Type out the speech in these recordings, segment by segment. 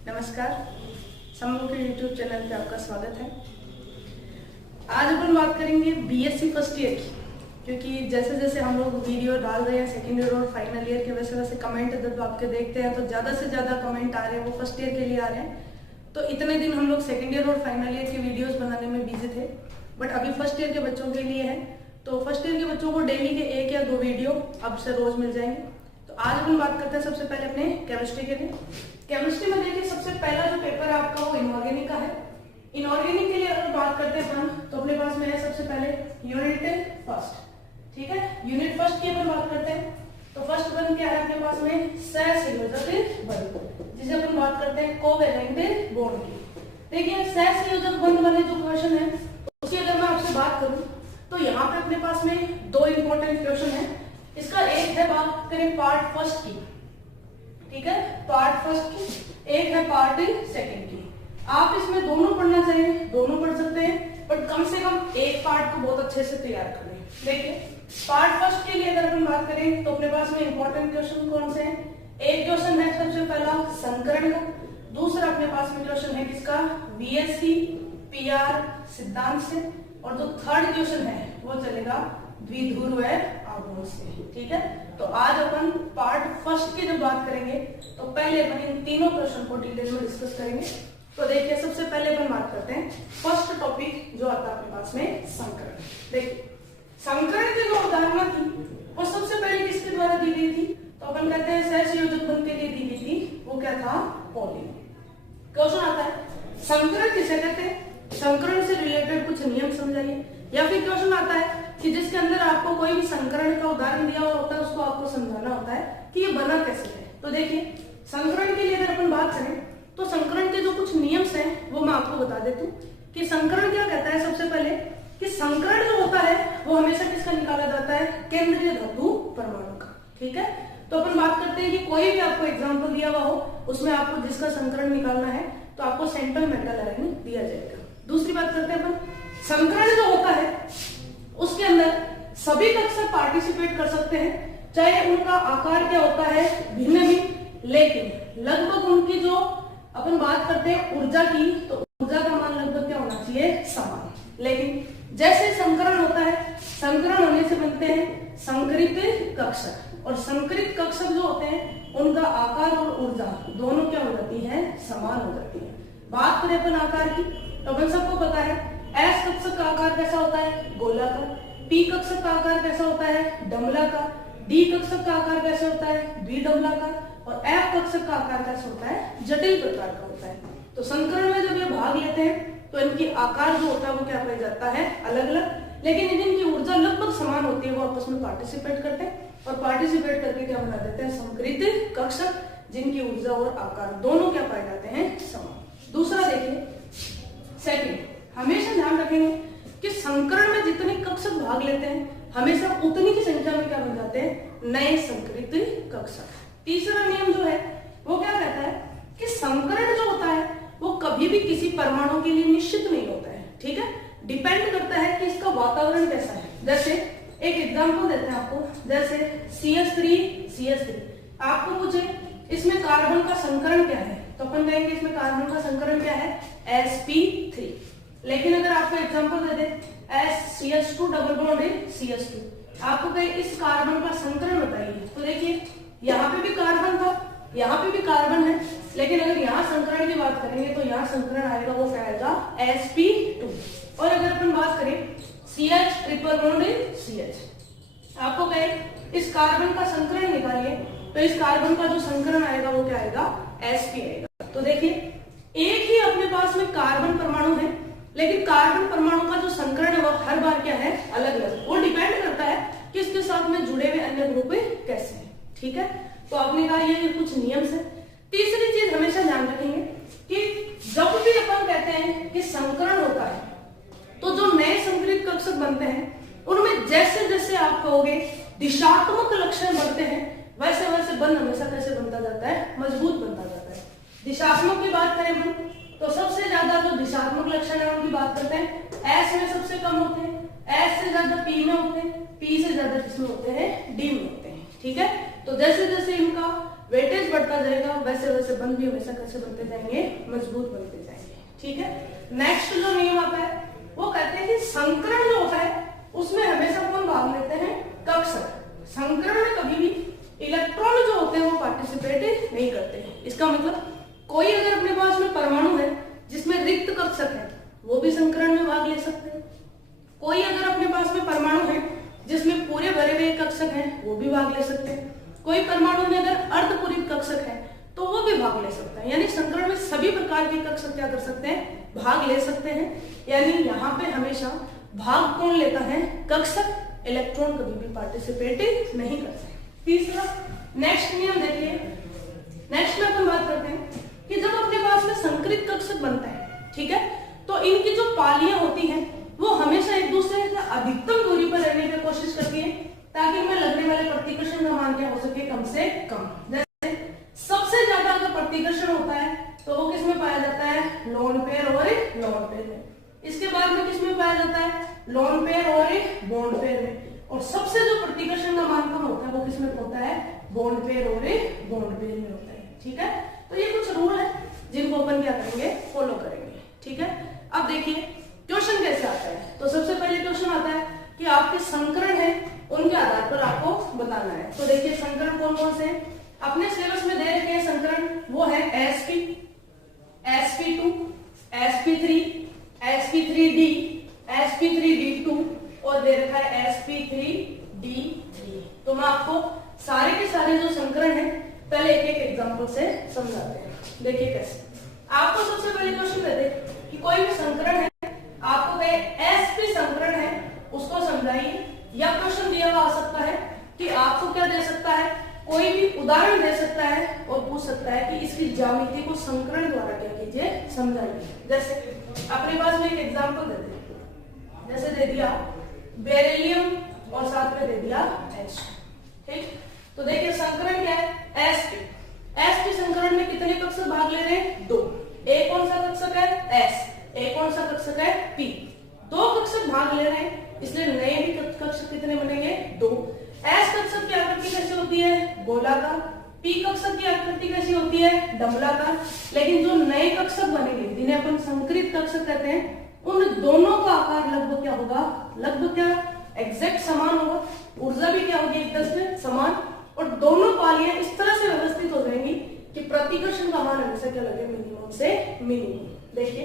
नमस्कार, समूह के YouTube चैनल पे आपका स्वागत है। आज अपन बात करेंगे बीएससी फर्स्ट ईयर की, क्योंकि जैसे जैसे हम लोग वीडियो डाल रहे हैं सेकेंड ईयर और फाइनल ईयर के, वैसे वैसे कमेंट जब आपके देखते हैं तो ज़्यादा से ज़्यादा कमेंट आ रहे हैं वो फर्स्ट ईयर के लिए आ रहे हैं। तो इतने दिन हम लोग सेकेंड ईयर और फाइनल ईयर की वीडियोज़ बनाने में बिजी थे, बट अभी फर्स्ट ईयर के बच्चों के लिए है। तो फर्स्ट ईयर के बच्चों को डेली के 1 या 2 वीडियो अब से रोज मिल जाएंगे। तो आज अपन बात करते हैं सबसे पहले अपने केमिस्ट्री के लिए। केमिस्ट्री में देखिए सबसे पहला जो पेपर है आपका वो इनऑर्गेनिक का है। इनऑर्गेनिक के लिए अगर बात करते हैं अपन तो अपने पास में है सबसे पहले यूनिट फर्स्ट, ठीक है। यूनिट फर्स्ट की अपन बात करते हैं तो फर्स्ट वन क्या है अपने पास में सहसंयोजक बंध, जिसे अपन बात करते हैं कोवेलेंट बॉन्ड की। देखिए सहसंयोजक बंध वाले जो क्वेश्चन है उसकी अगर मैं आपसे बात करूं तो यहाँ पे अपने पास में 2 इंपॉर्टेंट क्वेश्चन है। इसका एक है बात करें पार्ट फर्स्ट की, ठीक है, पार्ट फर्स्ट की, एक है पार्ट सेकंड की। आप इसमें दोनों पढ़ना चाहिए, दोनों पढ़ सकते हैं, बट कम से कम एक पार्ट को बहुत अच्छे से तैयार कर लें। देखिए पार्ट फर्स्ट के लिए अगर अपन बात करें तो अपने पास में इंपॉर्टेंट क्वेश्चन कौन से हैं। एक क्वेश्चन है सबसे पहला संकरण का, दूसरा अपने पास में क्वेश्चन है किसका, बीएससी पीआर सिद्धांत से, और जो थर्ड क्वेश्चन है वो चलेगा द्विध्रुव आघूर्ण से, ठीक है। तो आज अपन पार्ट फर्स्ट की जब बात करेंगे तो पहले अपन इन तीनों क्वेश्चन को डिटेल में डिस्कस करेंगे। तो देखिए सबसे पहले अपन बात करते हैं फर्स्ट टॉपिक जो आता है अपने पास में संकरण। देखिए संकरण की जो अवधारणा थी वो सबसे पहले किसके द्वारा दी गई थी, तो अपन कहते हैं सहसंयोजक बंध के लिए दी गई थी। वो क्या था, पॉलिन। क्वेश्चन आता है संकरण किसे कहते हैं, संकरण से रिलेटेड कुछ नियम समझाइए। या फिर क्वेश्चन आता है कि जिसके अंदर आपको कोई भी संकरण का उदाहरण दिया हुआ होता है, उसको आपको समझाना होता है कि ये बना कैसे है। तो देखिए संकरण के लिए अगर अपन बात करें तो संकरण के जो कुछ नियम्स हैं वो मैं आपको बता देती हूँ कि संकरण क्या कहता है। सबसे पहले कि संकरण जो होता है वो हमेशा किसका निकाला जाता है, केंद्रीय धातु परमाणु का, ठीक है। तो अपन बात करते हैं कि कोई भी आपको एग्जाम्पल दिया हुआ हो उसमें आपको जिसका संकरण निकालना है तो आपको सेंट्रल मेटल आयन दिया जाएगा। दूसरी बात करते हैं अपन संकरण जो होता है उसके अंदर सभी कक्षक पार्टिसिपेट कर सकते हैं, चाहे उनका आकार क्या होता है भिन्न भिन्न, लेकिन लगभग उनकी जो अपन बात करते हैं ऊर्जा की तो ऊर्जा का मान लगभग क्या होना चाहिए, समान। लेकिन जैसे संकरण होता है, संकरण होने से बनते हैं संकरित कक्षक, और संकरित कक्षक जो होते हैं उनका आकार और ऊर्जा दोनों क्या हो जाती है, समान हो जाती है। बात करें अपन आकार की तो अपन सबको पता है एस कक्षक का आकार कैसा होता है, गोलाकार, पी कक्षक का आकार कैसा होता है, डमलाकार, डी कक्षक का आकार कैसा होता है, द्विडमलाकार, और एफ कक्षक का आकार कैसा होता है, जटिल प्रकार का होता है। तो संकरण में जब ये भाग लेते हैं तो इनकी आकार जो होता है वो क्या पाया जाता है, अलग अलग, लेकिन इनकी ऊर्जा लगभग समान होती है। वो आपस में पार्टिसिपेट करते हैं और पार्टिसिपेट करके क्या बना देते हैं, संकरित कक्षक, जिनकी ऊर्जा और आकार दोनों क्या पाए जाते हैं, समान। दूसरा देखिए सेकंड, हमेशा ध्यान रखेंगे कि संकरण में जितने कक्षक भाग लेते हैं हमेशा उतनी की संख्या में क्या बन जाते हैं, नए संकरित कक्षक। तीसरा नियम जो है वो क्या कहता है कि संकरण जो होता है वो कभी भी किसी परमाणु के लिए निश्चित नहीं होता है, ठीक है। डिपेंड करता है कि इसका वातावरण कैसा है। जैसे एक एग्जांपल देते हैं आपको, जैसे CH3 आपको पूछे इसमें कार्बन का संकरण क्या है तो अपन कहेंगे इसमें कार्बन का संकरण क्या है, sp3। लेकिन अगर आपको एग्जांपल दे दे SCH2 डबल बॉन्ड CH2, आपको कहे इस कार्बन का संकरण बताइए, तो देखिए यहाँ पे भी कार्बन था, यहाँ पे भी कार्बन है, लेकिन अगर यहाँ संकरण की बात करेंगे तो यहाँ संकरण आएगा वो क्या आएगा, sp2। और अगर अपन बात करें CH ट्रिपल बॉन्ड CH, आपको कहे इस कार्बन का संकरण निकालिए तो इस कार्बन का जो संकरण आएगा वो क्या आएगा, sp आएगा। तो देखिए एक ही अपने पास में कार्बन परमाणु है, लेकिन कार्बन परमाणु का जो संकरण है वो हर बार क्या है, अलग अलग। वो डिपेंड करता है कि इसके साथ में जुड़े हुए अन्य ग्रुप कैसे हैं, ठीक है। तो आपने कहा ये कुछ नियम है। तीसरी चीज हमेशा ध्यान रखेंगे कि जब भी अपन कहते हैं कि संकरण होता है तो जो नए संकरित कक्षक बनते हैं उनमें जैसे जैसे आप कहोगे दिशात्मक लक्षण बढ़ते हैं वैसे वैसे बंध हमेशा कैसे बनता जाता है, मजबूत बनता जाता है। दिशात्मक की बात करें हम तो सबसे ज्यादा जो दिशात्मक लक्षण है उनकी बात करते हैं, एस में सबसे कम होते हैं, एस से ज्यादा पी में होते हैं, पी से ज्यादा किसमें होते हैं, डी में होते हैं, ठीक है। तो जैसे जैसे इनका वेटेज बढ़ता जाएगा वैसे वैसे बंध भी हमेशा कैसे बनते जाएंगे, मजबूत बनते जाएंगे। ठीक है, नेक्स्ट जो नियम आता है वो कहते हैं कि संकरण जो होता है उसमें हमेशा कौन भाग लेते हैं, कक्षक। संकरण में कभी भी इलेक्ट्रॉन जो होते हैं वो पार्टिसिपेट नहीं करते हैं। इसका मतलब कोई अगर अपने पास में परमाणु है जिसमें रिक्त कक्षक है वो भी संकरण में भाग ले सकते हैं। कोई अगर अपने पास में परमाणु है जिसमें पूरे भरे हुए कक्षक हैं वो भी भाग ले सकते हैं। कोई परमाणु में अगर अर्धपूरित कक्षक है तो वो भी भाग ले सकता है। यानी संकरण में सभी प्रकार के कक्षक क्या कर सकते हैं, भाग ले सकते हैं। यानी यहाँ पे हमेशा भाग कौन लेता है, कक्षक, इलेक्ट्रॉन कभी भी पार्टिसिपेट नहीं करते। तीसरा नेक्स्ट नियम देखिए, नेक्स्ट में अपन बात करते हैं कि जब अपने पास में संकरित कक्षक बनता है, ठीक है, तो इनकी जो पालियां होती हैं वो हमेशा एक दूसरे से अधिकतम दूरी पर रहने की कोशिश करती है ताकि इनमें लगने वाले प्रतिकर्षण का मान क्या हो सके, कम से कम। जैसे सबसे ज्यादा अगर प्रतिकर्षण होता है तो वो किसमें पाया जाता है, लोन पेयर और लोन पेयर में। इसके बाद में किसमें पाया जाता है, लोन पेयर और बॉन्ड पेयर में। और सबसे जो प्रतिकर्षण का मान कम होता है वो किसमें होता है, बॉन्ड पेयर और बॉन्ड पेयर में होता है। ठीक है, तो ये कुछ रूल है जिनको अपन क्या करेंगे, फॉलो करेंगे। ठीक है, अब देखिए क्वेश्चन कैसे आता है। तो सबसे पहले क्वेश्चन आता है कि आपके संकरण है उनके आधार पर आपको बताना है। तो देखिए संकरण कौन कौन से हैं, अपने सिलेबस में दे रखे हैं संकरण, वो है sp, sp2, sp3, sp3d, sp3d2 और दे रखा है sp3d3। तो मैं आपको सारे के सारे जो संकरण है पहले एक एक एग्जांपल से समझाते हैं। देखिए कैसे, आपको सबसे पहले क्वेश्चन देते कि कोई भी संकरण है, आपको कहे sp संकरण है उसको समझाइए, या क्वेश्चन दिया हुआ आ सकता है कि आपको क्या दे सकता है, कोई भी उदाहरण दे सकता है और पूछ सकता है कि इसकी ज्यामिति को संकरण द्वारा क्या कीजिए, समझाइए। जैसे अपने पास में एक एग्जांपल देते हैं, जैसे दे दिया बेरिलियम और साथ में दे दिया H। ठीक, तो देखिए संकरण क्या है, sp संकरण में कितने कक्षक भाग ले रहे हैं, 2। एक कौन सा कक्षक है, s, एक कौन सा कक्षक है, p। 2 कक्षक भाग ले रहे हैं, इसलिए नए भी कक्षक कितने बनेंगे, 2। s कक्षक की आकृति कैसी होती है, गोलाकार। p कक्षक की आकृति कैसी होती है, डमलाकार। लेकिन जो नए कक्षक बनेंगे जिन्हें अपन संकरित कक्षक कहते हैं, उन दोनों का आकार लगभग क्या होगा, लगभग क्या एग्जैक्ट समान होगा, ऊर्जा भी क्या होगी एक तरह से समान, और दोनों पालियां इस तरह से व्यवस्थित हो जाएंगी कि प्रतिकर्षण का मान हमेशा क्या लगे, मिनिमम से मिनिमम। देखिए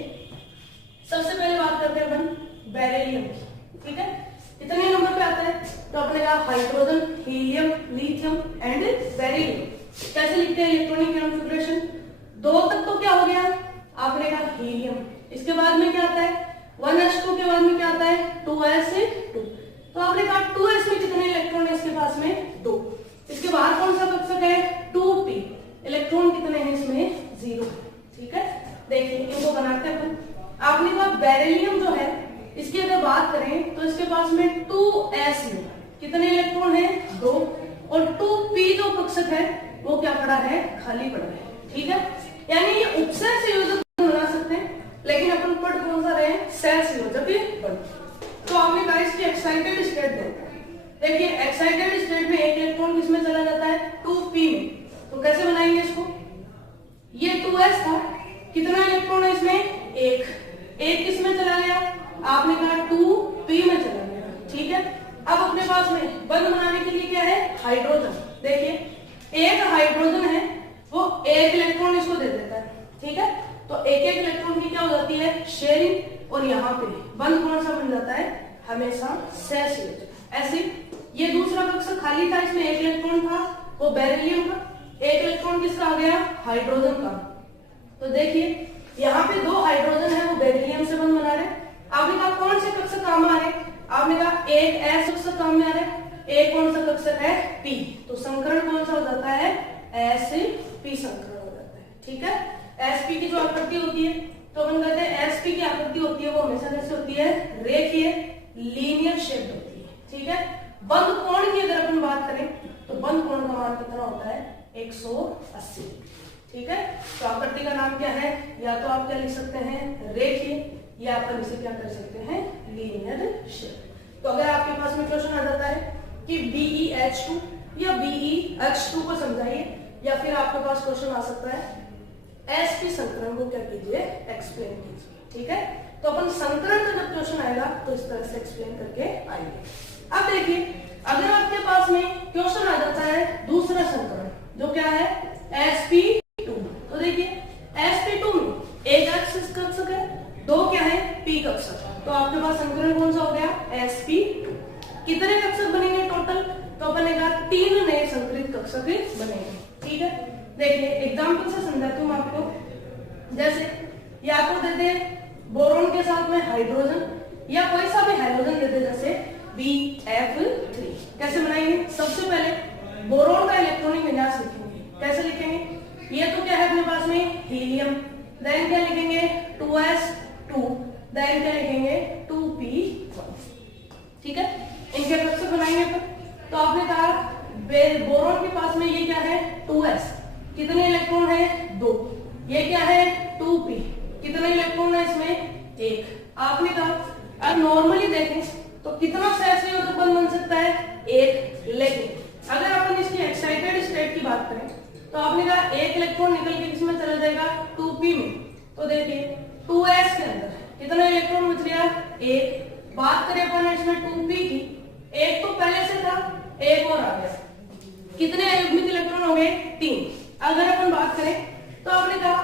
सबसे पहले बात करते हैं अपन बेरिलियम की। ठीक है, कितने नंबर पे आता है, तो अपने कहा hydrogen, helium, lithium and beryllium. कैसे लिखते हैं इलेक्ट्रॉनिक कॉन्फ़िगरेशन, 2 तक तो क्या हो गया, आपने कहा हीलियम। इसके बाद में क्या आता है, 1s2 के बाद में क्या आता है, 2s2। तो आपने कहा 2s में कितने इलेक्ट्रॉन है इसके पास में, 2। इसके बाहर कौन सा कक्षक है, 2p। इलेक्ट्रॉन कितने हैं इसमें, 0। ठीक है, देखिए इनको बनाते हैं अपन। आपने कहा बेरिलियम जो है इसकी अगर बात करें तो इसके पास में 2s में कितने इलेक्ट्रॉन है, 2। और 2p जो कक्षक है वो क्या पड़ा है, खाली पड़ा है। ठीक है, यानी ये उपसय संयोजक बना सकते हैं, लेकिन अपन पढ़ कौन सा रहे, सह संयोजक ही पढ़। तो आपने कहा इसकी एक्साइटेड स्टेट देखा, देखिए एक्साइटेड स्टेट में एक इलेक्ट्रॉन किसमें चला जाता है, 2p में। तो कैसे बनाएंगे इसको, ये 2s था, कितना इलेक्ट्रॉन है इसमें, 1 किसमें चला गया, आपने कहा 2p में चला गया। ठीक है, अब अपने पास में बंध बनाने के लिए क्या है, हाइड्रोजन। देखिए एक हाइड्रोजन है वो 1 इलेक्ट्रॉन इसको दे देता है। ठीक है, तो एक इलेक्ट्रॉन की क्या हो जाती है, शेयरिंग, और यहाँ पे बंध कौन सा बन जाता है, हमेशा सहसंयोजक। ऐसे ये दूसरा कक्षक खाली था, इसमें 1 इलेक्ट्रॉन था, वो बेरिलियम का। 1 इलेक्ट्रॉन किसका आ गया, हाइड्रोजन का। तो देखिए यहाँ पे 2 हाइड्रोजन है वो बेरिलियम से बंध बना रहे। आपने कहा कौन से कक्षक काम आ रहे, आपने कहा एक s कक्षक काम में आ रहे, एक कौन सा कक्षक है, p। तो संकरण कौन सा हो जाता है, sp संकरण हो जाता है। ठीक है, sp की जो आकृति होती है तो अपन कहते हैं sp की आकृति होती है वो हमेशा कैसे होती है, रेखीय, लीनियर शेप होती है। ठीक है, बंध कोण की अगर अपन बात करें तो बंध कोण का मान कितना होता है, 180। ठीक है, तो आकृति का नाम क्या है, या तो आप क्या लिख सकते हैं, रेखीय, या अपन इसे क्या कर सकते हैं, लीनियर शेप। तो अगर आपके पास में क्वेश्चन आ जाता है कि BeH2 या BeH2 को समझाइए, या फिर आपके पास क्वेश्चन आ सकता है sp संकरण को क्या कीजिए, एक्सप्लेन कीजिए। ठीक है, तो अपन संकरण का जब क्वेश्चन आएगा तो इस तरह से एक्सप्लेन करके आएंगे। अब देखिए, अगर आपके पास में क्वेश्चन आ जाता है दूसरा संकरण जो क्या है sp2, तो देखिए sp2 में एक एक्स कक्षक है, दो क्या है p कक्षक, तो आपके पास संकरण कौन सा हो गया sp2। कितने कक्षक बनेंगे टोटल, तो अपन ने कहा 3 नए संकरित कक्षक बनेंगे। ठीक है, देखिए एग्जांपल से समझाता हूं आपको। जैसे या तो देते हैं बोरोन के साथ में हाइड्रोजन या कोई सा भी हाइड्रोजन देते, जैसे BF3। कैसे बनाएंगे, सबसे पहले बोरोन का इलेक्ट्रॉनिक विन्यास लिखेंगे। कैसे लिखेंगे, ये तो क्या है अपने पास में हीलियम, देन क्या लिखेंगे 2s2, देन क्या लिखेंगे 2p1। ठीक है, इनके कक्षक बनाएंगे अपन। तो आपने कहा बोरोन के पास में ये क्या है 2s, कितने इलेक्ट्रॉन है 2, ये क्या है 2p, कितने इलेक्ट्रॉन है इसमें 1। आपने कहा अब नॉर्मली देखें तो कितना सहसंयोजक बन सकता है 1, लेकिन अगर अपन इसकी एक्साइटेड स्टेट की बात करें तो आपने कहा 1 इलेक्ट्रॉन निकल के किसमें चला जाएगा 2p में। तो देखिए 2s के अंदर कितना इलेक्ट्रॉन बच गया 1। बात करें अपन इसमें 2p की, 1 तो पहले से था, 1 और आ गया, कितने अयुग्मित इलेक्ट्रॉन हो गए 3। अगर अपन बात करें तो आपने कहा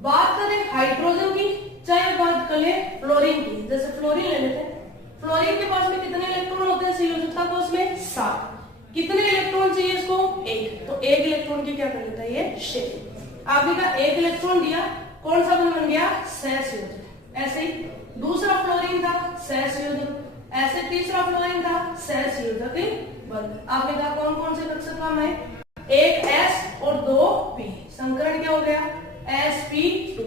बात करें हाइड्रोजन की, चाहे बात कर ले फ्लोरीन की, जैसे फ्लोरीन ले लेते हैं, फ्लोरीन के पास में कितने इलेक्ट्रॉन होते हैं संयोजकता को उसमें 7, कितने इलेक्ट्रॉन चाहिए इसको 1, तो 1 इलेक्ट्रॉन की क्या कर लेता है ये शेयरिंग। आपने कहा 1 इलेक्ट्रॉन दिया, कौन सा बन गया सहसंयोजक। ऐसे ही दूसरा फ्लोरीन था सहसंयोजक, ऐसे तीसरा फ्लोरीन था सहसंयोजक बंद। आपने कहा कौन कौन से कक्षक काम है, 1 s और 2 p, संकरण क्या हो गया sp2।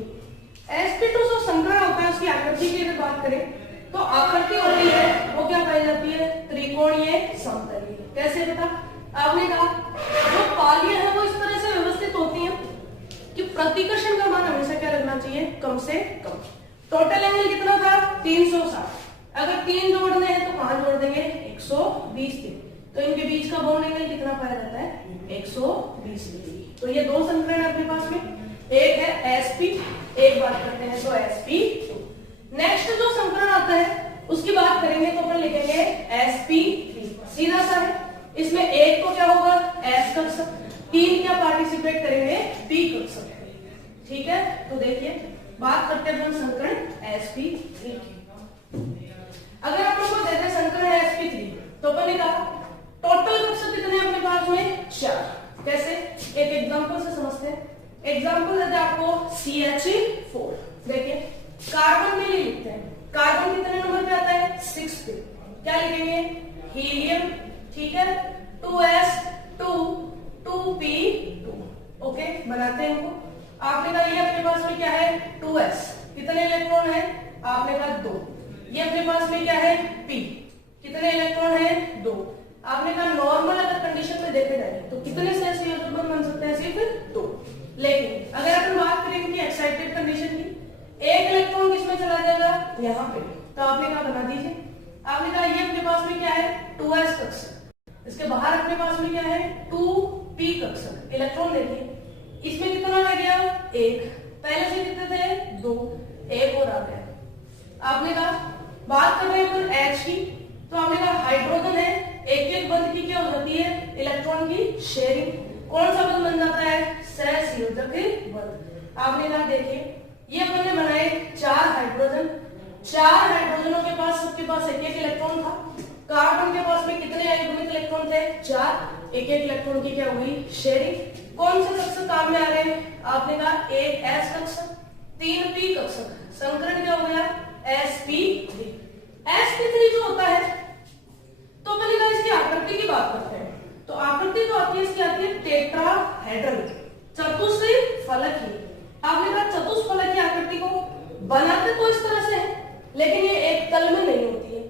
sp2 जो संकरण होता है उसकी आकृति की अगर बात करें तो आकृति होती है वो क्या पाई जाती है त्रिकोणीय समतलीय। कैसे बता, आपने कहा जो पालियां हैं वो इस तरह से व्यवस्थित होती हैं कि प्रतिकर्षण का मान हमेशा क्या रखना चाहिए कम से कम। टोटल एंगल कितना था 360, अगर 3 जोड़ने हैं तो कहां जोड़ देंगे 120 डिग्री, तो इनके बीच का बॉन्ड एंगल कितना पाया जाता है 120 डिग्री। तो ये दो संकरण है अपने पास में, एक है sp, एक बात करते हैं तो sp2। नेक्स्ट जो संकरण आता है उसकी बात करेंगे तो अपन लिखेंगे sp3, सीधा सा है। इसमें एक तो क्या होगा s कक्षक, 3 क्या पार्टिसिपेट करेंगे p कक्षक। ठीक है, तो देखिए बात करते हैं अपन संकरण sp3 की। अगर अपन को देते संकरण sp3 तो अपन ने कहा टोटल कक्षक कितने अपने पास में 4। कैसे, एक एग्जांपल से समझते हैं। एग्जांपल देते आपको CH4, देखिए कार्बन में लिखते हैं, कार्बन कितने नंबर पे आता है 6 पे, क्या लिखेंगे हीलियम। ठीक है, 2s2 2p2। ओके, बनाते हैं इनको। आपने कहा ये अपने पास में क्या है 2s, कितने इलेक्ट्रॉन है आपने कहा 2, ये अपने पास में क्या है p, कितने इलेक्ट्रॉन है 2। आपने कहा नॉर्मल अगर कंडीशन में देखे जाए तो कितने सहसंयोजक बन सकते हैं सिर्फ 2, लेकिन अगर अपन बात करेंगे कि एक्साइटेड कंडीशन की, 1 इलेक्ट्रॉन किसमें चला जाएगा यहाँ पे, तो आपने कहा बना दीजिए। आपने कहा ये अपने पास में क्या है 2s कक्षक, इसके बाहर अपने पास में क्या है 2p कक्षक। इलेक्ट्रॉन देखिए इसमें कितना रह गया 1, पहले से कितने थे 2, 1 और आ गया। आपने कहा बात कर रहे हैं अपन H की, तो आपने कहा हाइड्रोजन है, एक एक बंध की क्या हो जाती है इलेक्ट्रॉन की शेयरिंग, कौन सा बंध बन जाता है सहसंयोजक बंध। आपने कहा देखिए ये अपन ने बनाए 4 हाइड्रोजन, 4 हाइड्रोजनों के पास सबके पास एक एक इलेक्ट्रॉन था। कार्बन के पास में कितने अयुग्मित इलेक्ट्रॉन थे 4, एक एक इलेक्ट्रॉन की क्या हुई शेयरिंग। कौन से कक्षक काम में आ रहे हैं, आपने कहा 1 s कक्षक, 3 p कक्षक, संकरण क्या हो गया sp3। sp3 जो होता है तो पहले इसकी आकृति की बात करते हैं, तो आकृति जो आती है इसकी आती है टेट्राहेड्रल, चतुष्फलकीय। आपने कहा चतुष्फलकीय आकृति को बनाते तो इस तरह से है, लेकिन ये एक तल में नहीं होती है।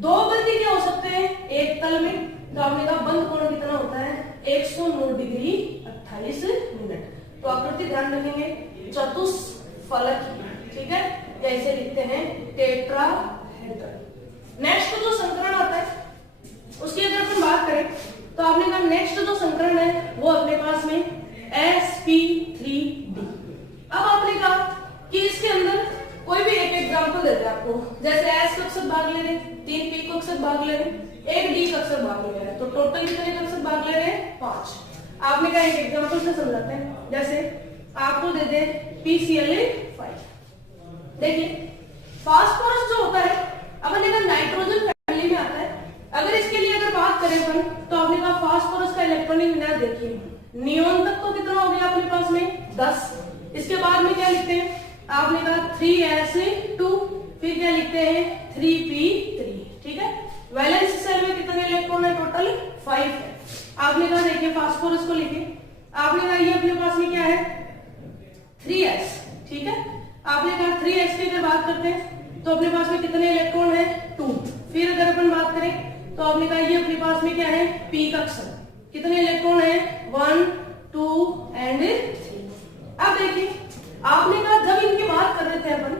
2 बंद क्या हो सकते हैं एक तल में, तो आपने कहा बंद कोण कितना होता है 109 डिग्री 28 मिनट। तो आकृति ध्यान रखेंगे चतुष्फलकीय, ठीक है, जैसे लिखते हैं टेट्राहेड्रल। नेक्स्ट जो संकरण आता है उसकी अगर हम बात करें तो आपने कहा नेक्स्ट जो संकरण है वो अपने पास में sp3d। अब आपने कहा कि इसके अंदर कोई भी एक एग्जांपल देते हैं आपको, जैसे s कक्षक भाग ले रहे हैं, 3 p कक्षक भाग ले रहे हैं, 1 d कक्षक भाग ले रहे हैं, तो टोटल कितने कक्षक भाग ले रहे हैं? 5। आपने कहा एक एग्जांपल से समझाते हैं, जैसे आपको दे दे PCl5। देखिए फास्फोरस जो होता है अपन ने कहा नाइट्रोजन फैमिली में आता है। अगर इसके लिए अगर बात करें अपन, तो आपने कहा फास्फोरस का इलेक्ट्रॉनिक विन्यास देखिए, नियोन तक तो कितना हो गया अपने पास में 10। इसके बाद में क्या लिखते हैं? आपने कहा 3s2, फिर क्या लिखते हैं 3p3। ठीक है, वैलेंस सेल में कितने इलेक्ट्रॉन है? टोटल 5 है। आपने कहा देखिए फास्फोरस को लिखे, आपने कहा ये अपने पास में क्या है 3s। ठीक है, आपने कहा 3s की अगर बात करते हैं तो अपने पास में कितने इलेक्ट्रॉन है? 2। फिर अगर अपन बात करें तो आपने कहा ये अपने पास में क्या है p कक्षक, कितने इलेक्ट्रॉन है? 1 2 एंड 3। अब देखिए आपने कहा जब इनकी बात कर रहे थे अपन,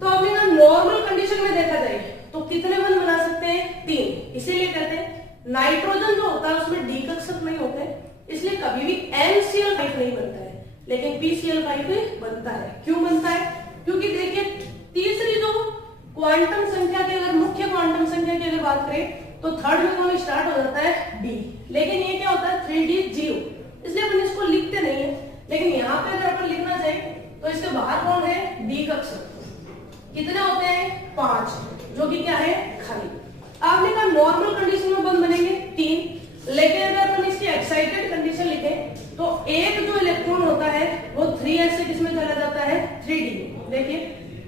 तो आपने कहा नॉर्मल कंडीशन में देखा जाए तो कितने बंद बना सकते हैं? 3। इसीलिए कहते हैं नाइट्रोजन जो होता है उसमें डी कक्षक नहीं होते, इसलिए कभी भी NCl5 नहीं बनता है, लेकिन PCl5 बनता है। क्यों बनता है? क्योंकि देखिए तीसरी जो क्वांटम संख्या की, अगर मुख्य क्वांटम संख्या की अगर बात करें तो थर्ड में कौन स्टार्ट हो जाता है? डी। लेकिन ये क्या होता है 3d 0, इसलिए अपन इसको लिखते नहीं है। लेकिन यहाँ पे अगर अपन लिखना चाहे तो इसके बाहर कौन है? डी कक्षक। कितने होते हैं? 5, जो कि क्या है? खाली। आपने कहा नॉर्मल कंडीशन में बंद बनेंगे 3, लेकिन अगर अपन इसकी एक्साइटेड कंडीशन लिखे तो एक जो इलेक्ट्रॉन होता है वो 3s से किसमें चला जाता है? 3d। देखिए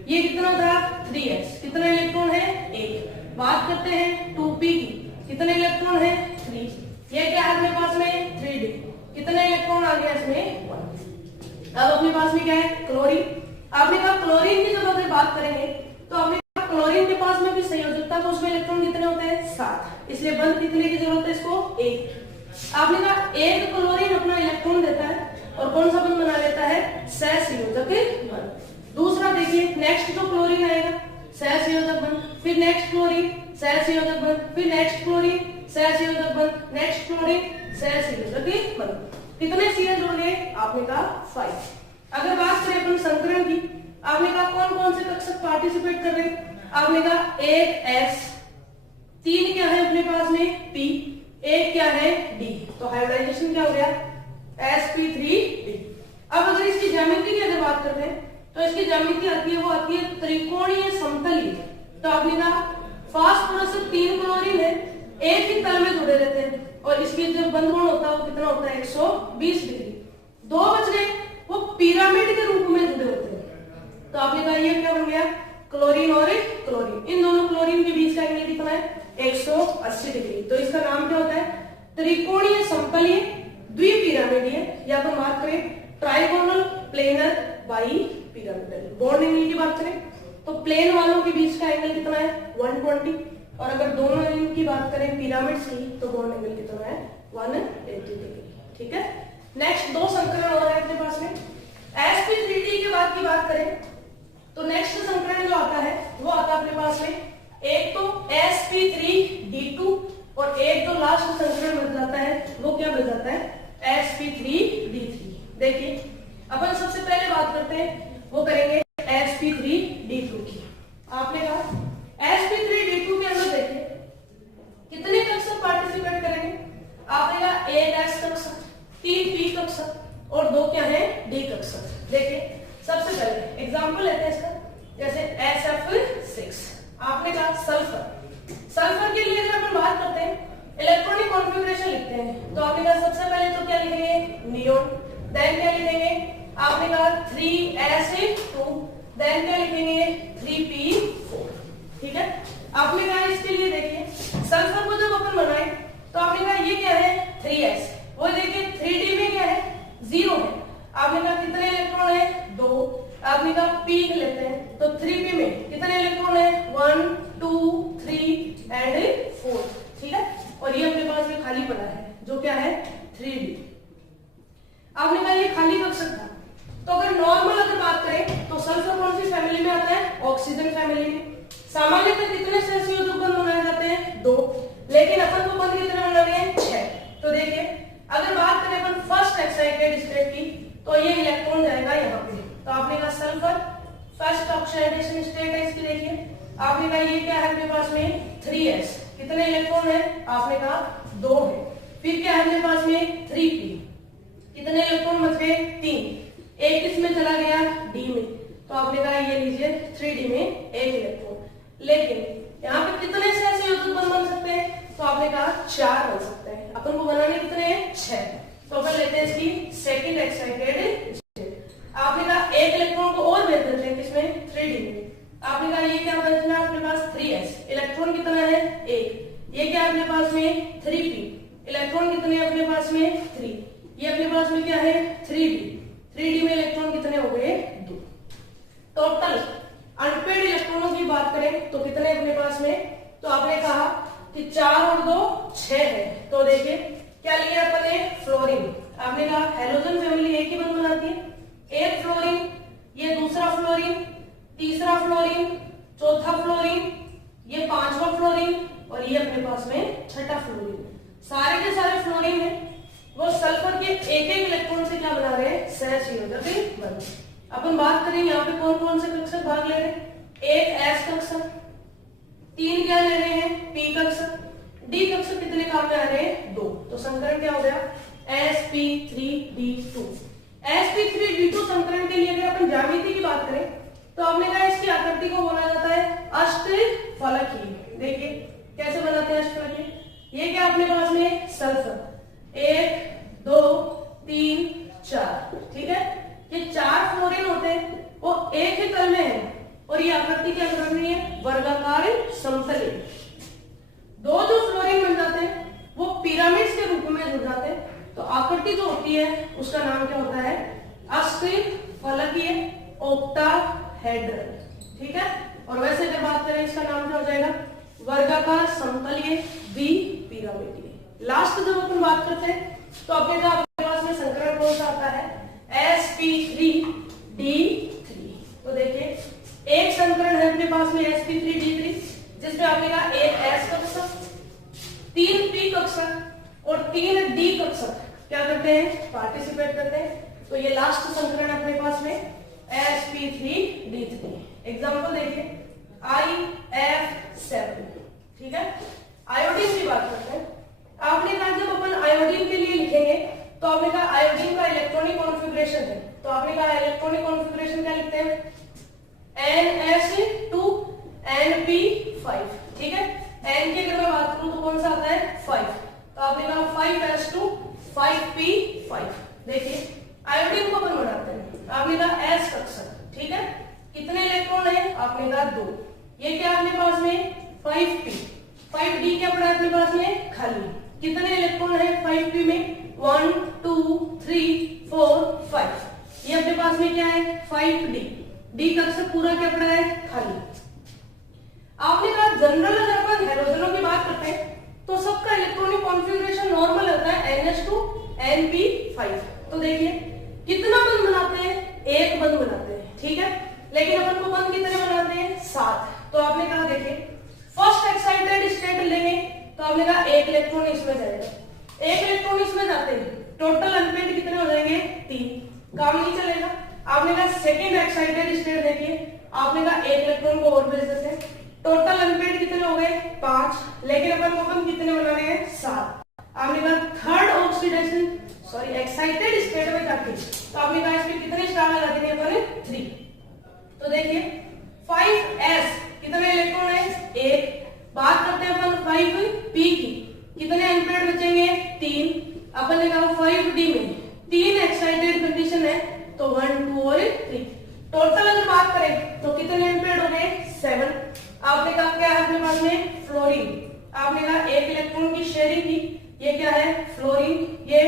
ये कितना था? 3s। कितना इलेक्ट्रॉन है? 1। बात करते हैं 2p की, कितने इलेक्ट्रॉन है? 3। ये क्या है अपने पास में? 3d। कितने इलेक्ट्रॉन आ गया इसमें? 1। अब अपने पास में क्या है? क्लोरीन। आपने कहा क्लोरीन की जब अगर बात करेंगे तो आपने कहा क्लोरीन के पास में भी संयोजकता तो उसमें इलेक्ट्रॉन कितने होते हैं? 7। इसलिए बंद कितने की जरूरत है इसको? 1। आपने कहा एक क्लोरीन अपना इलेक्ट्रॉन देता है और कौन सा बंद बना लेता है? सहसंयोजक बंद। दूसरा देखिए नेक्स्ट जो क्लोरीन आएगा सहसंयोजक बंद, फिर नेक्स्ट क्लोरीन सहसंयोजक बंद, फिर नेक्स्ट क्लोरीन सहसंयोजक बंद, नेक्स्ट क्लोरीन सहसंयोजक बंद। कितने सीएल जोड़ गए? आपने कहा 5। अगर बात करें अपन संकरण की, आपने कहा कौन कौन से कक्षक पार्टिसिपेट कर रहे हैं? आपने कहा एक s, 3 क्या है अपने पास में? p, 1 क्या है? d। तो हाइब्रिडाइजेशन क्या हो गया? sp3d। अब अगर इसकी ज्यामिति की अगर बात करते हैं तो इसकी ज्यामिति आती है, वो आती है त्रिकोणीय समतलीय। तो आपने कहा फास्फोरस से 3 क्लोरीन है, एक ही तल में जुड़े रहते हैं और इसकी जो बंधन होता है वो कितना होता है? 120 डिग्री। 2 बच गए, वो पिरामिड के रूप में जुड़े होते हैं। तो आपने कहा ये क्या बन गया? क्लोरीन और क्लोरीन। इन दोनों क्लोरीन के बीच का एंगल कितना है? 180 डिग्री। तो इसका नाम क्या होता है? त्रिकोणीय समतलीय द्विपिरामिडीय, या तो बात करें trigonal planar bi pyramidal. Bond angle की बात करें तो प्लेन वालों के बीच का एंगल कितना है? 120, और अगर दोनों एंगल की बात करें पिरामिड्स की तो बॉन्ड एंगल कितना है? 180 डिग्री। ठीक है, नेक्स्ट 2 संकरण और है अपने पास में। sp3d के बाद की बात करें तो नेक्स्ट संकरण जो आता है वो आता है अपने पास में, एक तो sp3d2 और एक तो लास्ट संकरण बन जाता है, वो क्या बन जाता है? sp3d3। देखिए अपन सबसे पहले बात करते हैं, वो करेंगे sp3d2 की। आपने कहा sp3d2 के अंदर देखिए कितने कक्षक पार्टिसिपेट करेंगे? आपने कहा 1 s कक्षक, 3 p कक्षक और 2 क्या है? d कक्षक। देखिए सबसे पहले एग्जांपल लेते हैं इसका, जैसे SF6। आपने कहा सल्फर। सल्फर के लिए अगर अपन बात करते हैं इलेक्ट्रॉनिक कॉन्फ़िगरेशन लिखते हैं तो आपने कहा सबसे पहले तो क्या लिखेंगे? नियोन। देन क्या लिखेंगे? आपने कहा 3s2, देन क्या लिखेंगे? 3p4। ठीक है, आपने कहा इसके लिए देखिए सल्फर को जब अपन बनाए तो आपने कहा ये क्या है? 3s। वो देखिए 3d में क्या है? 0 है। आपने कहा कितने इलेक्ट्रॉन है? 2। आपने कहा p लेते हैं तो 3p में कितने इलेक्ट्रॉन है? 1 2 3 एंड 4। ठीक है, और ये अपने पास ये खाली पड़ा है जो क्या है? 3d। आपने कहा ये खाली कक्षक था, तो अगर नॉर्मल अगर बात करें तो सल्फर कौन सी फैमिली में आता है? ऑक्सीजन फैमिली में। सामान्यतः कितने सहसंयोजक बंध बनाए जाते हैं? 2, लेकिन अपन को बंध कितने बनाने हैं? 6। तो देखिए अगर बात करें अपन फर्स्ट एक्साइटेड स्टेट की, तो ये इलेक्ट्रॉन जाएगा यहाँ पे। तो आपने कहा सल्फर फर्स्ट ऑक्सीडेशन स्टेट है इसकी, देखिए आपने कहा ये क्या है अपने पास में 3s, कितने इलेक्ट्रॉन है आपने कहा 2 है। फिर क्या है अपने पास में 3p, कितने इलेक्ट्रॉन बच गए 3, एक इसमें चला गया d में, तो आपने कहा ये लीजिए 3d में एक इलेक्ट्रॉन। लेकिन यहाँ पे कितने से ऐसे योजक बन सकते हैं, तो आपने कहा 4 बन सकते हैं। अपन को बनाने कितने हैं 6, तो अपन लेते हैं इसकी सेकंड एक्साइटेड स्टेट। आपने कहा एक इलेक्ट्रॉन को और भेज देते हैं किसमें 3d में। आपने कहा ये क्या बचना है अपने पास 3s, इलेक्ट्रॉन कितना है 1, ये क्या अपने पास में 3p, इलेक्ट्रॉन कितने अपने पास में 3, ये अपने पास में क्या है 3d में इलेक्ट्रॉन कितने हो गए 2। टोटल अनपेड इलेक्ट्रॉनों की बात करें तो कितने अपने पास में, तो आपने कहा कि 4 और 2 6 है। तो देखिए क्या लिया अपन ने फ्लोरीन, आपने कहा हेलोजन फैमिली एक ही बंद बनाती है, एक फ्लोरीन, ये दूसरा फ्लोरीन, तीसरा फ्लोरीन, चौथा फ्लोरीन, ये पांचवा फ्लोरीन और ये अपने पास में छठा फ्लोरीन। सारे के सारे फ्लोरीन है वो सल्फर के एक एक इलेक्ट्रॉन से क्या बना रहे हैं सहसंयोजक बन। अपन बात करें यहाँ पे कौन कौन से कक्षक भाग ले रहे हैं, एक s कक्षक, 3 क्या ले रहे हैं p कक्षक, d कक्षक कितने काम में आ रहे हैं 2। तो संकरण क्या हो गया sp3d2। sp3d2 संकरण के लिए अगर अपन ज्यामिति की बात करें तो आपने कहा इसकी आकृति को बोला जाता है अष्टफलकीय। देखिए कैसे बनाते हैं अष्टफलकीय, ये क्या अपने पास में सल्फर 1 2 3 4, ठीक है, ये 4 फ्लोरीन होते हैं वो एक ही तल में है और ये आकृति क्या बन रही है वर्गाकार समतलीय। 2 जो फ्लोरीन बन जाते हैं वो पिरामिड्स के रूप में जुड़ जाते हैं, तो आकृति जो होती है उसका नाम क्या होता है अष्टफलकीय ऑक्टाहेड्रल, ठीक है। और वैसे अगर बात करें इसका नाम क्या हो जाएगा वर्गाकार समतलीय द्विपिरामिडीय। लास्ट जब अपन बात करते हैं तो अपने पास में संकरण कौन सा आता है sp3d3। तो देखिए एक संकरण है अपने पास में sp3d3 जिसमें आपने कहा एक s कक्षक, 3 p कक्षक और 3 d कक्षक क्या करते हैं पार्टिसिपेट करते हैं। तो ये लास्ट संकरण अपने पास में sp3d3। एग्जांपल देखिए IF7, ठीक है। आयोडीन की बात करते हैं, आपने कहा जब अपन आयोडीन के लिए लिखेंगे तो आपने कहा आयोडीन का इलेक्ट्रॉनिक कॉन्फ़िगरेशन है, तो आपने कहा इलेक्ट्रॉनिक कॉन्फ़िगरेशन क्या लिखते हैं NS2 NP5, ठीक है। N की अगर मैं बात करूं तो कौन सा आता है 5, तो आपने कहा 5S2 5P5। देखिए आयोडीन को अपन बनाते हैं, आपने कहा S कक्षक, ठीक है, कितने इलेक्ट्रॉन है आपने कहा 2, ये क्या अपने पास में 5p, 5d क्या पड़ा अपने पास में खाली, कितने इलेक्ट्रॉन है 5p में 1 2 3 4 5, ये अपने पास में क्या है 5d, d कक्षक पूरा क्या पड़ा है खाली। आपने कहा जनरल अगर अपन हेलोजनों की बात करते हैं तो सबका इलेक्ट्रॉनिक कॉन्फ़िगरेशन नॉर्मल होता है NH2 NP5। तो देखिए कितना बंद बनाते हैं एक बंद बनाते हैं, ठीक है, लेकिन अपन को बंद कितने बनाते हैं 7। तो आपने कहा देखिए फर्स्ट एक्साइटेड स्टेट लेंगे तो आपने कहा एक इलेक्ट्रॉन इसमें जाएगा, एक इलेक्ट्रॉन इसमें जाते हैं टोटल अनपेड कितने हो जाएंगे 3, काम नहीं चलेगा। आपने कहा सेकंड एक्साइटेड स्टेट देखिए, आपने कहा एक इलेक्ट्रॉन को और भेज देते हैं, टोटल अनपेड कितने हो गए 5, लेकिन अपन को बंद कितने बनाने हैं 7। आपने कहा थर्ड ऑक्सीडेशन एक्साइटेड स्टेट में जाके तो आपने कहा इसमें कितने स्टार लगा देंगे अपन 3। तो देखिए 5s कितने इलेक्ट्रॉन है 1, बात करते हैं अपन 5p की, कितने अनपेड बचेंगे 3। अपन ने कहा 5d में 3 एक्साइटेड कंडीशन है तो 1 2 और 3, टोटल अगर बात करें तो कितने अनपेड हो गए 7। आपने कहा क्या है अपने पास में फ्लोरीन, आपने कहा एक इलेक्ट्रॉन की शेयरिंग की, ये क्या है फ्लोरीन, ये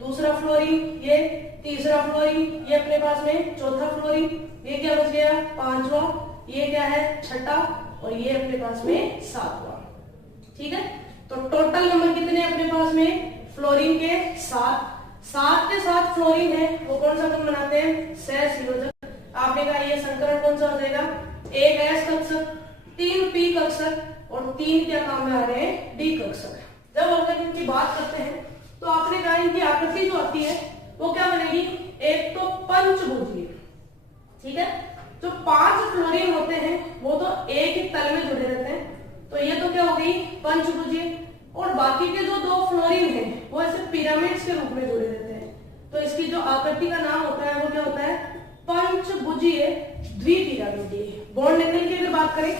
दूसरा फ्लोरीन, ये तीसरा फ्लोरीन, ये अपने पास में चौथा फ्लोरीन, ये क्या बच गया 5वां, ये क्या है 6ठा और ये अपने पास में 7वां, ठीक है। तो टोटल नंबर कितने अपने पास में फ्लोरीन के 7 के साथ फ्लोरीन है वो कौन सा बंद बनाते हैं सहसंयोजक। आपने कहा ये संकरण कौन सा हो जाएगा एक S कक्षक, 3 p कक्षक और 3 क्या काम में आ रहे हैं d कक्षक। जब हम इनकी बात करते हैं तो आपने कहा इनकी आकृति जो आती है वो क्या बनेगी, एक तो पंचभुजीय, ठीक है। जो 5 फ्लोरीन होते हैं वो तो एक ही तल में जुड़े रहते हैं, तो ये तो क्या हो गई पंचभुजीय, और बाकी के जो 2 फ्लोरीन है वो ऐसे पिरामिड्स के रूप में जुड़े रहते हैं, तो इसकी जो आकृति का नाम होता है वो क्या होता है, पंचभुजीय द्विपिरामिडीय। बॉन्ड एंगल की अगर बात करें,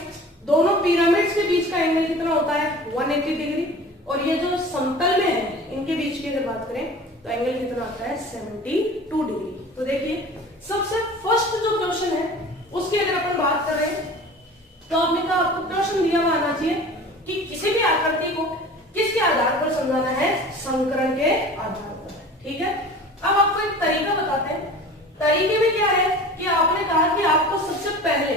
दोनों पिरामिड्स के बीच का एंगल कितना होता है 180 डिग्री, और ये जो समतल में है इनके बीच की अगर बात करें तो एंगल कितना आता है 72 डिग्री। तो देखिए सबसे फर्स्ट जो क्वेश्चन है उसकी अगर अपन बात कर रहे हैं तो आपने कहा आपको क्वेश्चन दिया हुआ आना चाहिए कि किसी भी आकृति को किसके आधार पर समझाना है, संकरण के आधार पर, ठीक है। अब आपको एक तरीका बताते हैं। तरीके में क्या है कि आपने कहा कि आपको सबसे पहले,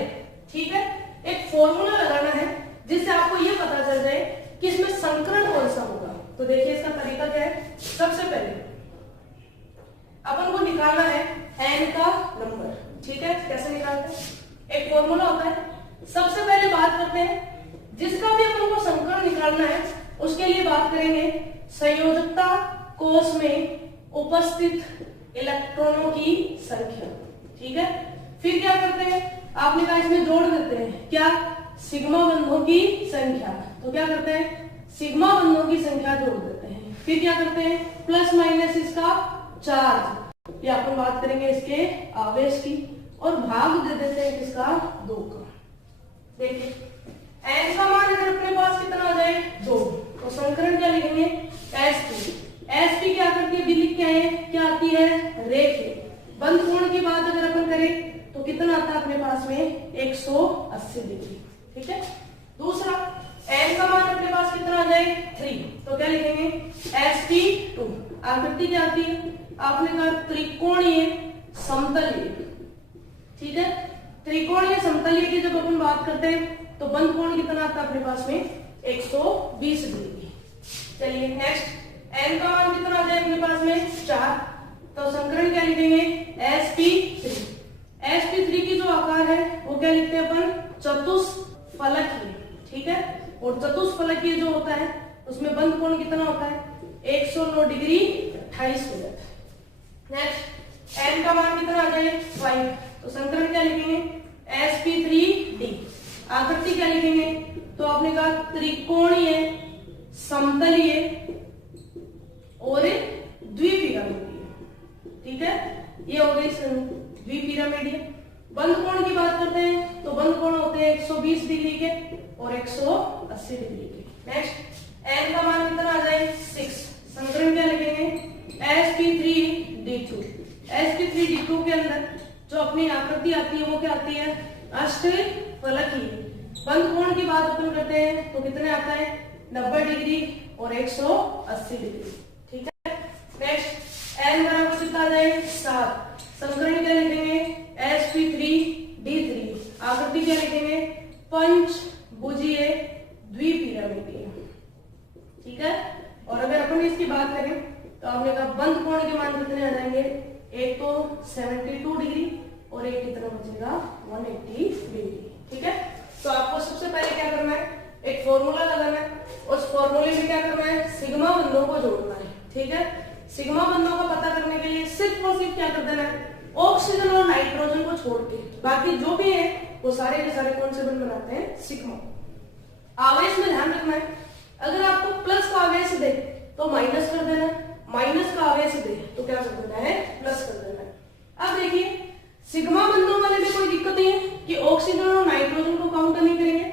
ठीक है, एक फॉर्मूला लगाना है जिससे आपको ये पता चल जाए कि इसमें संकरण कौन सा होगा। तो देखिए इसका तरीका क्या है, सबसे पहले अपन को निकालना है n का नंबर, ठीक है। कैसे निकालते हैं, एक फॉर्मूला होता है। सबसे पहले बात करते हैं जिसका भी अपन को संकरण निकालना है उसके लिए बात करेंगे संयोजकता कोश में उपस्थित इलेक्ट्रॉनों की संख्या, ठीक है। फिर क्या करते हैं, आपने कहा इसमें जोड़ देते हैं क्या, सिग्मा बंधों की संख्या, तो क्या करते हैं सिग्मा बंधों की संख्या जोड़ देते हैं। फिर क्या करते हैं प्लस माइनस इसका चार्ज, या अपन बात करेंगे इसके आवेश की, और भाग दे देते हैं किसका 2 का। देखिए n का मान अगर अपने पास कितना आ जाए 2, तो संकरण क्या लिखेंगे sp। sp क्या करती है, भी लिख के आए क्या आती है, रेखीय। बंद कोण की बात अगर अपन करें तो कितना आता है अपने पास में 180 डिग्री, ठीक है। दूसरा n का मान अपने पास कितना आ जाए 3, तो क्या लिखेंगे sp2। आकृति क्या आती है, आपने कहा त्रिकोणीय समतलीय, ठीक है। त्रिकोणीय समतलीय की जब अपन बात करते हैं तो बंद कोण कितना आता है अपने पास में 120 डिग्री। चलिए नेक्स्ट n का मान कितना आ जाए अपने पास में 4, तो संकरण क्या लिखेंगे sp3। sp3 की जो आकार है वो क्या लिखते हैं अपन चतुष्फलकीय, ठीक है। और चतुष्फलकीय जो होता है उसमें बंद कोण कितना होता है 109 डिग्री 28 मिनट। नेक्स्ट n का मान कितना आ जाए 5, तो संकरण क्या लिखेंगे sp3d। आकृति क्या लिखेंगे, तो आपने कहा त्रिकोणीय समतलीय और द्विपिरामिडीय, ठीक है। ये हो गई द्विपिरामिडीय। बंद कोण की बात करते हैं तो बंद कोण होते हैं 120 डिग्री के और 180 डिग्री के। नेक्स्ट n का मान कितना आ जाए 6, संकरण क्या लिखेंगे sp3d2। sp3d2 के अंदर जो अपनी आकृति आती है वो क्या आती है अष्टफलकीय। बंद कोण की बात अपन करते हैं तो कितने आता है 90 डिग्री और 180 डिग्री, ठीक है। नेक्स्ट n बराबर कितना आ जाए 7, संकरण क्या लिखेंगे sp3d3। आकृति क्या लिखेंगे पंचभुजीय द्विपिरामिडीय, ठीक है। और अगर अपन इसकी बात करें तो आपने कहा बंद कोण के मान कितने आ जाएंगे, एक तो 72 डिग्री और एक कितना बचेगा 180 डिग्री, ठीक है। तो आपको सबसे पहले क्या करना है, एक फॉर्मूला लगाना है, उस फॉर्मूले में क्या करना है सिग्मा बंधों को जोड़ना है, ठीक है। सिग्मा बंधों का पता करने के लिए सिर्फ और सिर्फ क्या कर देना है, ऑक्सीजन और नाइट्रोजन को छोड़ के बाकी जो भी है वो सारे के सारे कौन से बंध बनाते हैं सिग्मा। आवेश में ध्यान रखना है, अगर आपको प्लस का आवेश दे तो माइनस कर देना है, माइनस का आवेश दे तो क्या कर देना है प्लस कर देना है। अब देखिए सिग्मा बंधों वाले में कोई दिक्कत नहीं है कि ऑक्सीजन और नाइट्रोजन को काउंट नहीं करेंगे,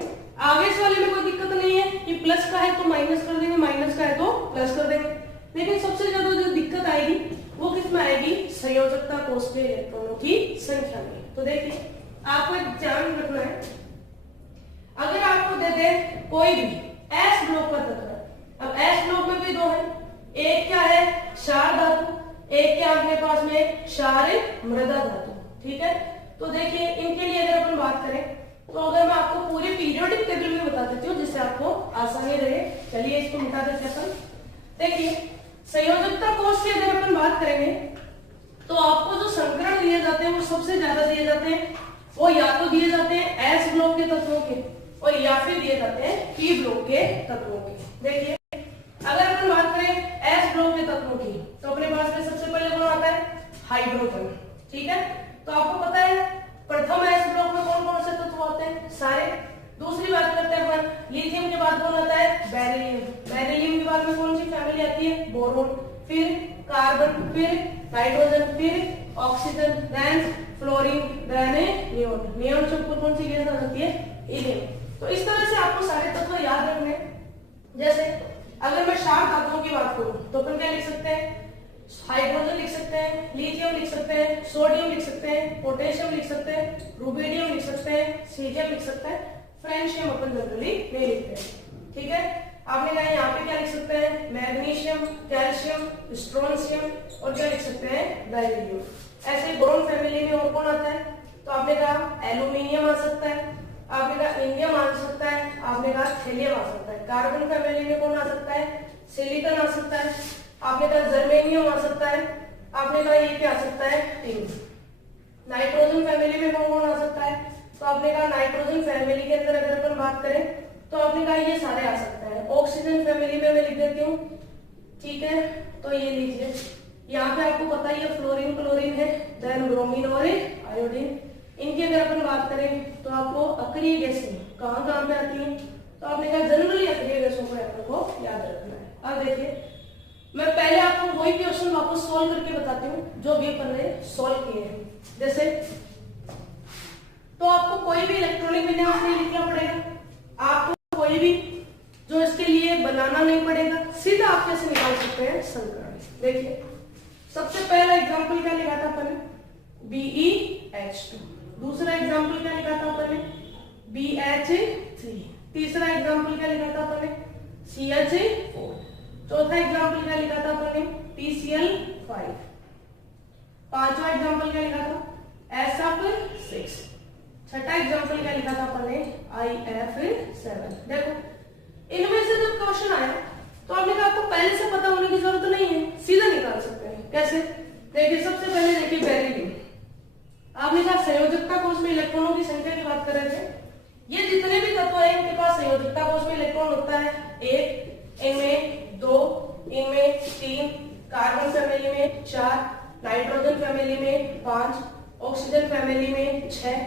आवेश वाले में कोई दिक्कत नहीं है कि प्लस का है तो माइनस कर देंगे, माइनस का है तो प्लस कर देंगे। लेकिन सबसे ज्यादा जो दिक्कत आएगी वो किस में आएगी, संयोजकता कोष के इलेक्ट्रॉनों की संख्या में। तो देखिए आपको एक ध्यान रखना है, अगर आपको दे दे कोई भी एस ब्लॉक का तत्व, अब एस ब्लॉक में भी 2 है, एक क्या है क्षार धातु, एक क्या अपने पास में क्षार मृदा धातु, ठीक है। तो देखिए इनके लिए अगर अपन बात करें तो अगर मैं आपको पूरे पीरियोडिक टेबल में बता देती हूँ जिससे आपको आसानी रहे। चलिए इसको मिटा देते हैं अपन। देखिए संयोजकता कोष की अगर अपन बात करेंगे तो आपको जो संकरण दिए जाते हैं वो सबसे ज्यादा दिए जाते हैं, वो या तो दिए जाते हैं एस ब्लॉक के तत्वों के और या फिर दिए जाते हैं पी ब्लॉक के तत्वों के। देखिए अगर अपन बात करें एस ग्रुप के तत्वों की, तो अपने पास में सबसे पहले कौन आता है? हाइड्रोजन। ठीक है, तो आपको पता है प्रथम एस ग्रुप में कौन कौन से तत्व होते हैं? सारे। दूसरी बात करते हैं अपन लिथियम के बाद कौन आता है? बेरिलियम। बेरिलियम के बाद में कौन सी फैमिली आती है? बोरोन, फिर कार्बन, फिर नाइट्रोजन, फिर oxygen, then fluorine, then neon. Neon से ऊपर कौन सी गैस आ सकती है? हीलियम। तो इस तरह से आपको सारे तत्व याद रखने। जैसे अगर मैं क्षार धातुओं की बात करूं तो अपन क्या लिख सकते हैं? हाइड्रोजन लिख सकते हैं, लिथियम लिख सकते हैं, सोडियम लिख सकते हैं, पोटेशियम लिख सकते हैं, रुबिडियम लिख सकते हैं, सीजियम लिख सकते हैं, फ्रेंशियम अपन जनरली नहीं लिखते हैं। ठीक है, आपने कहा यहाँ पे क्या लिख सकते हैं? मैग्नीशियम, कैल्शियम, स्ट्रोंशियम और क्या लिख सकते हैं? बेरिलियम। ऐसे बोरोन फैमिली में और कौन आता है? तो आपने कहा एल्यूमिनियम आ सकता है, आपने कहा इंडियम आ सकता है, आपने कहा थेलियम आ सकता है। कार्बन फैमिली में कौन आ सकता है? सिलिकॉन आ सकता है, आपने कहा जर्मेनियम आ सकता है, आपने कहा ये क्या आ सकता है? टिन। नाइट्रोजन फैमिली में कौन कौन आ सकता है? तो आपने कहा नाइट्रोजन फैमिली के अंदर अगर अपन बात करें तो आपने कहा ये सारे आ सकता है। ऑक्सीजन फैमिली में मैं लिख देती हूँ। ठीक है, तो ये लीजिए, यहाँ पे आपको पता ही है फ्लोरीन क्लोरीन है, देन ब्रोमीन और आयोडीन। इनकी अगर अपन बात करें तो आपको अक्रिय गैसें कहाँ कहाँ पे आती हैं? तो आपने कहा जनरली अक्रिय गैसों को आपको याद रखना है। अब देखिए, मैं पहले आपको वही क्वेश्चन वापस सॉल्व करके बताती हूँ जो भी अपन ने सॉल्व किए हैं। जैसे तो आपको कोई भी इलेक्ट्रॉनिक विन्यास नहीं लिखना पड़ेगा, आपको कोई भी जो इसके लिए बनाना नहीं पड़ेगा, सीधा आप कैसे निकाल सकते हैं समीकरण। देखिए, सबसे पहला एग्जांपल क्या लिखा था अपन ने? BeH2। दूसरा एग्जांपल क्या लिखा था अपन ने? BH3। तीसरा एग्जांपल क्या लिखा था अपन ने? CH4। चौथा एग्जांपल क्या लिखा था अपन ने? TCl5। पांचवा एग्जांपल क्या लिखा था? SF6। छठा एग्जांपल क्या लिखा था अपन ने? IF7। देखो, इनमें से जब क्वेश्चन आया तो आपने कहा आपको पहले से पता होने की जरूरत नहीं है, सीधा निकाल सकते हैं। कैसे? देखिए, सबसे पहले देखिए बेरिलियम। आपने कहा संयोजकता कोष में इलेक्ट्रॉनों की संख्या की बात कर रहे थे। ये जितने भी तत्व है इनके पास संयोजकता कोष में इलेक्ट्रॉन होता है 1, इनमें 2, इनमें 3, कार्बन फैमिली में 4, नाइट्रोजन फैमिली में 5, ऑक्सीजन फैमिली में 6,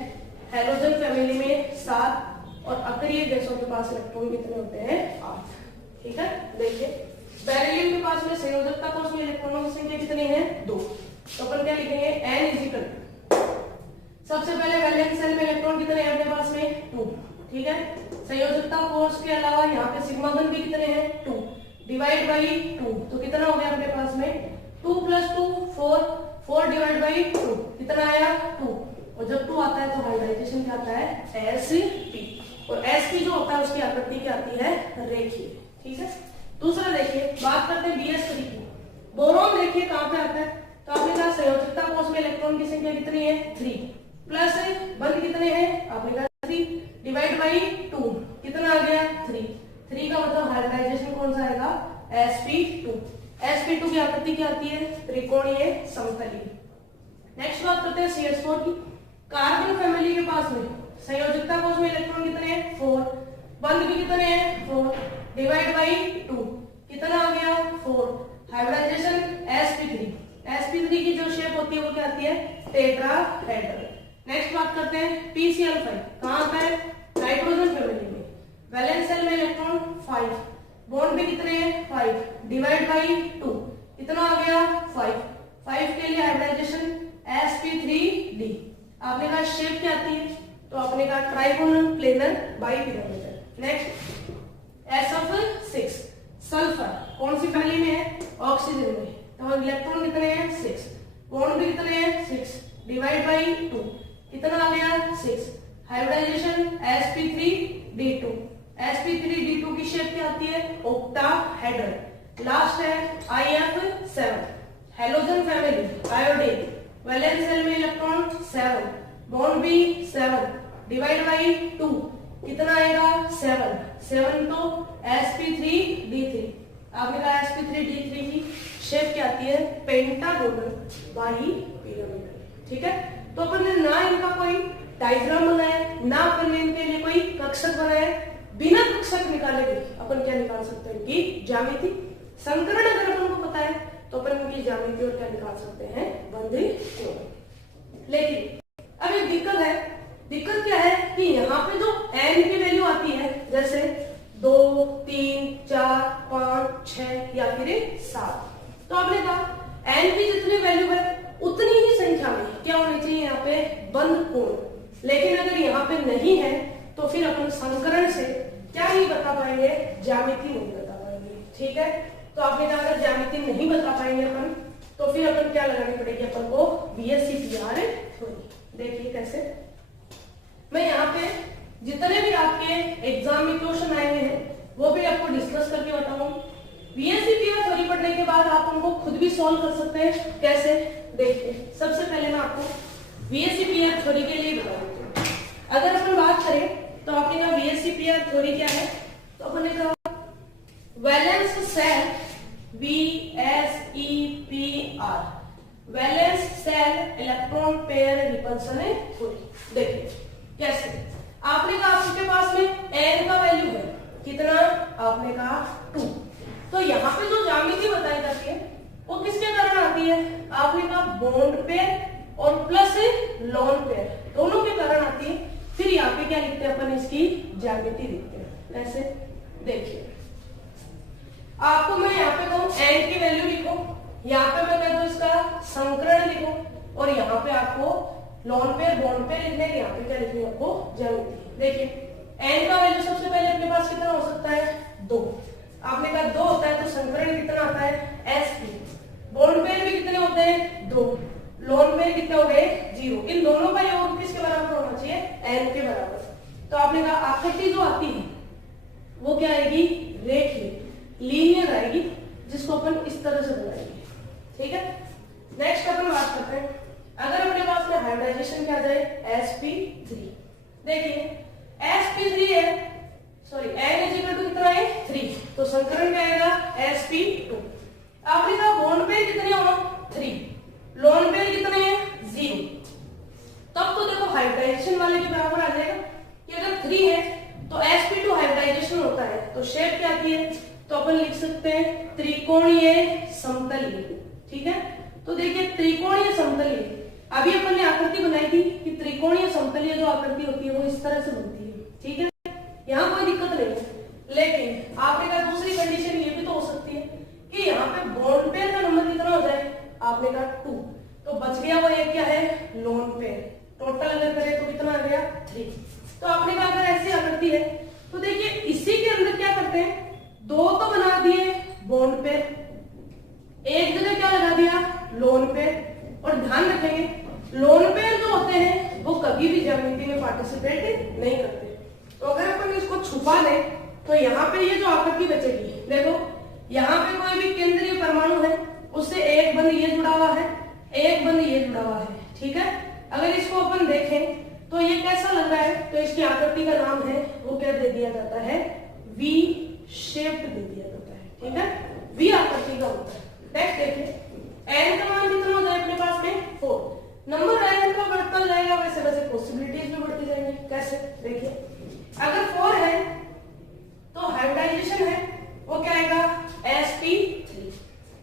हैलोजन फैमिली में 7 और अक्रिय गैसों के पास इलेक्ट्रॉन कितने होते हैं? 8। ठीक है, देखिए बेरिलियम के पास में संयोजकता कोष में इलेक्ट्रॉनों की संख्या कितनी है? 2। तो अपन क्या लिखेंगे? N इक्वल, सबसे पहले वैलेंस शेल में इलेक्ट्रॉन कितने हैं अपने पास में? 2। ठीक है, संयोजकता कोष के अलावा यहाँ पे सिग्मा बंध भी कितने हैं? 2 डिवाइड बाई 2, तो कितना हो गया अपने पास में? 2 + 2 4, 4 डिवाइड बाई 2 कितना आया? 2। और जब 2 आता है तो हाइब्रिडाइजेशन क्या आता है? sp। और sp जो होता है उसकी आकृति क्या आती है? रेखीय। ठीक है, दूसरा देखिए, बात करते हैं BS3 की। बोरोन देखिए कहां पे आता है? तो आपने कहा संयोजकता कोष में इलेक्ट्रॉन की संख्या कितनी है? 3 प्लस बंध कितने हैं? आपने कहा 3 डिवाइड बाई 2 कितना आ गया? 3। 3 का मतलब हाइब्रिडाइजेशन कौन सा आएगा? sp2। sp2 की आकृति क्या आती है? त्रिकोणीय समतलीय। नेक्स्ट बात करते हैं CH4 की। कार्बन फैमिली के पास में संयोजकता कोष में इलेक्ट्रॉन कितने हैं? 4, बंध भी कितने हैं? 4 डिवाइड बाई 2 कितना आ गया? 4। Hybridisation sp3। sp3 की जो शेप होती है वो क्या आती है? टेट्राहेड्रल। नेक्स्ट बात करते हैं PCl5। कहां आता है? नाइट्रोजन फैमिली में। वैलेंस शेल में इलेक्ट्रॉन 5, बॉन्ड भी कितने हैं? 5 डिवाइड बाई 2 कितना आ गया? 5। 5 के लिए हाइब्रिडाइजेशन sp3d। आपने कहा शेप क्या आती है? तो आपने कहा trigonal planar bipyramidal. Next SF6 sulphur कौन सी फैमिली में है? ऑक्सीजन में। तो इलेक्ट्रॉन कितने हैं? 6, बॉन्ड भी कितने हैं? 6 डिवाइड बाई 2 कितना आ गया? 6। Hybridisation sp3d2। sp3d2 की शेप क्या आती है? ऑक्टाहेड्रल। लास्ट है IF7 halogen family iodine. Valence shell में इलेक्ट्रॉन 7, बॉन्ड भी 7 डिवाइड बाई 2 कितना आएगा? 7। 7 तो sp3d3। आपने कहा sp3d3 की शेप क्या आती है? Pentagonal bipyramidal. ठीक है, तो अपन ने ना इनका कोई डायग्राम बनाया, ना अपन ने इनके लिए कोई कक्षक बनाया, बिना कक्षक निकाले भी अपन क्या निकाल सकते हैं कि ज्यामिति। संकरण अगर अपन को पता है तो अपन इनकी ज्यामिति और क्या निकाल सकते हैं बंधी कोण। लेकिन अब एक दिक्कत है, दिक्कत क्या है कि यहाँ पे जो n की वैल्यू आती है जैसे 2, 3, 4, 5, 6 या फिर 7, तो आपने कहा n की जितनी वैल्यू है उतनी ही संख्या में क्या होनी चाहिए यहाँ पे बंद कोण। लेकिन अगर यहाँ पे नहीं है तो फिर अपन संकरण से क्या नहीं बता पाएंगे, ज्यामिति नहीं बता पाएंगे। ठीक है, तो आपने कहा अगर ज्यामिति नहीं बता पाएंगे अपन तो फिर अपन क्या लगानी पड़ेगी अपन को BSc-PR थ्योरी। देखिए कैसे, मैं यहाँ पे जितने भी आपके एग्जाम में क्वेश्चन आए हैं वो भी आपको डिस्कस करके बताऊंगा। BSc-PR थ्योरी पढ़ने के बाद आप उनको खुद भी सॉल्व कर सकते हैं। कैसे, देखिए सबसे पहले मैं आपको BSc-PR थ्योरी के लिए बता देती हूँ। अगर अपन बात करें तो आपने कहा BSc-PR थ्योरी क्या है, तो अपन ने कहा valence shell VSEPR, valence shell electron pair repulsion theory. देखिए कैसे, आपने कहा आपके पास में n का वैल्यू है कितना, आपने कहा 2, तो यहाँ पे जो ज्यामिति बताई जाती है वो किसके कारण आती है, आपने कहा बॉन्ड पेयर और प्लस लोन पेयर दोनों के कारण आती है। फिर यहाँ पे क्या लिखते हैं अपन, इसकी ज्यामिति लिखते हैं। ऐसे देखिए, आपको मैं यहाँ पे कहूँ n की वैल्यू लिखो, यहाँ पे मैं कह दूं इसका संकरण लिखो, और यहाँ पे आपको लोन पेयर बॉन्ड पेयर लिखने के, यहाँ पे क्या लिखनी है आपको ज्यामिति। देखिए n का वैल्यू सबसे पहले अपने पास कितना हो सकता है 2, आपने कहा 2 होता है तो संकरण कितना आता है sp, बॉन्ड पेयर भी कितने होते हैं 2, लोन पेयर कितने हो गए 0। इन दोनों का योग किसके बराबर होना चाहिए, n के बराबर। तो आपने कहा आकृति जो आती है वो क्या आएगी, रेखीय लीनियर आएगी, जिसको अपन इस तरह से बनाएंगे। ठीक है, नेक्स्ट अपन बात करते हैं, अगर अपने पास में हाइब्रिडाइजेशन क्या आ जाए sp3। देखिए sp3 है, sorry n is equal to कितना है 3, तो संकरण क्या आएगा sp2। आपने कहा बॉन्ड पेयर कितने होगा 3, लोन पेयर कितने हैं 0, तब तो देखो हाइब्रिडाइजेशन वाले के बराबर आ जाएगा कि अगर 3 है तो sp2 हाइब्रिडाइजेशन होता है तो शेप क्या आती है, तो अपन लिख सकते हैं त्रिकोणीय समतलीय। ठीक है, तो देखिए त्रिकोणीय समतलीय, अभी अपन ने आकृति बनाई थी कि त्रिकोणीय समतलीय जो आकृति होती है वो इस तरह से बनती है। ठीक है, यहाँ कोई दिक्कत नहीं है, लेकिन आपने कहा दूसरी कंडीशन ये भी तो हो सकती है कि यहाँ पे बॉन्ड पेयर का नंबर कितना हो जाए, आपने कहा 2, तो बच गया वो एक क्या है लोन पेयर, टोटल अगर करें तो कितना आ गया 3। तो आपने कहा अगर ऐसी आकृति है तो देखिए इसी के अंदर क्या करते हैं, 2 तो बना दिए बॉन्ड पेयर, एक जगह क्या लगा दिया लोन पेयर, और ध्यान रखेंगे लोन पेयर जो होते हैं वो कभी भी ज्यामिति में पार्टिसिपेट नहीं करते। तो अगर अपन इसको छुपा लें तो यहाँ पे ये जो आकृति बचेगी, देखो यहाँ पे कोई भी केंद्रीय परमाणु है उससे एक बंध ये जुड़ा हुआ है, एक बंध ये जुड़ा हुआ है। ठीक है, अगर इसको अपन देखें तो ये कैसा लग रहा है, तो इसकी आकृति का नाम है वो क्या दे दिया जाता है V शेप्ड दे दिया जाता है। ठीक है, V आकृति का होता है। नेक्स्ट देखिए n का मान कितना हो जाए अपने पास में 4, नंबर n का बढ़ता जाएगा वैसे वैसे पॉसिबिलिटीज भी बढ़ती जाएंगी। कैसे, देखिए अगर 4 है तो हाइब्रिडाइजेशन है वो क्या आएगा sp3।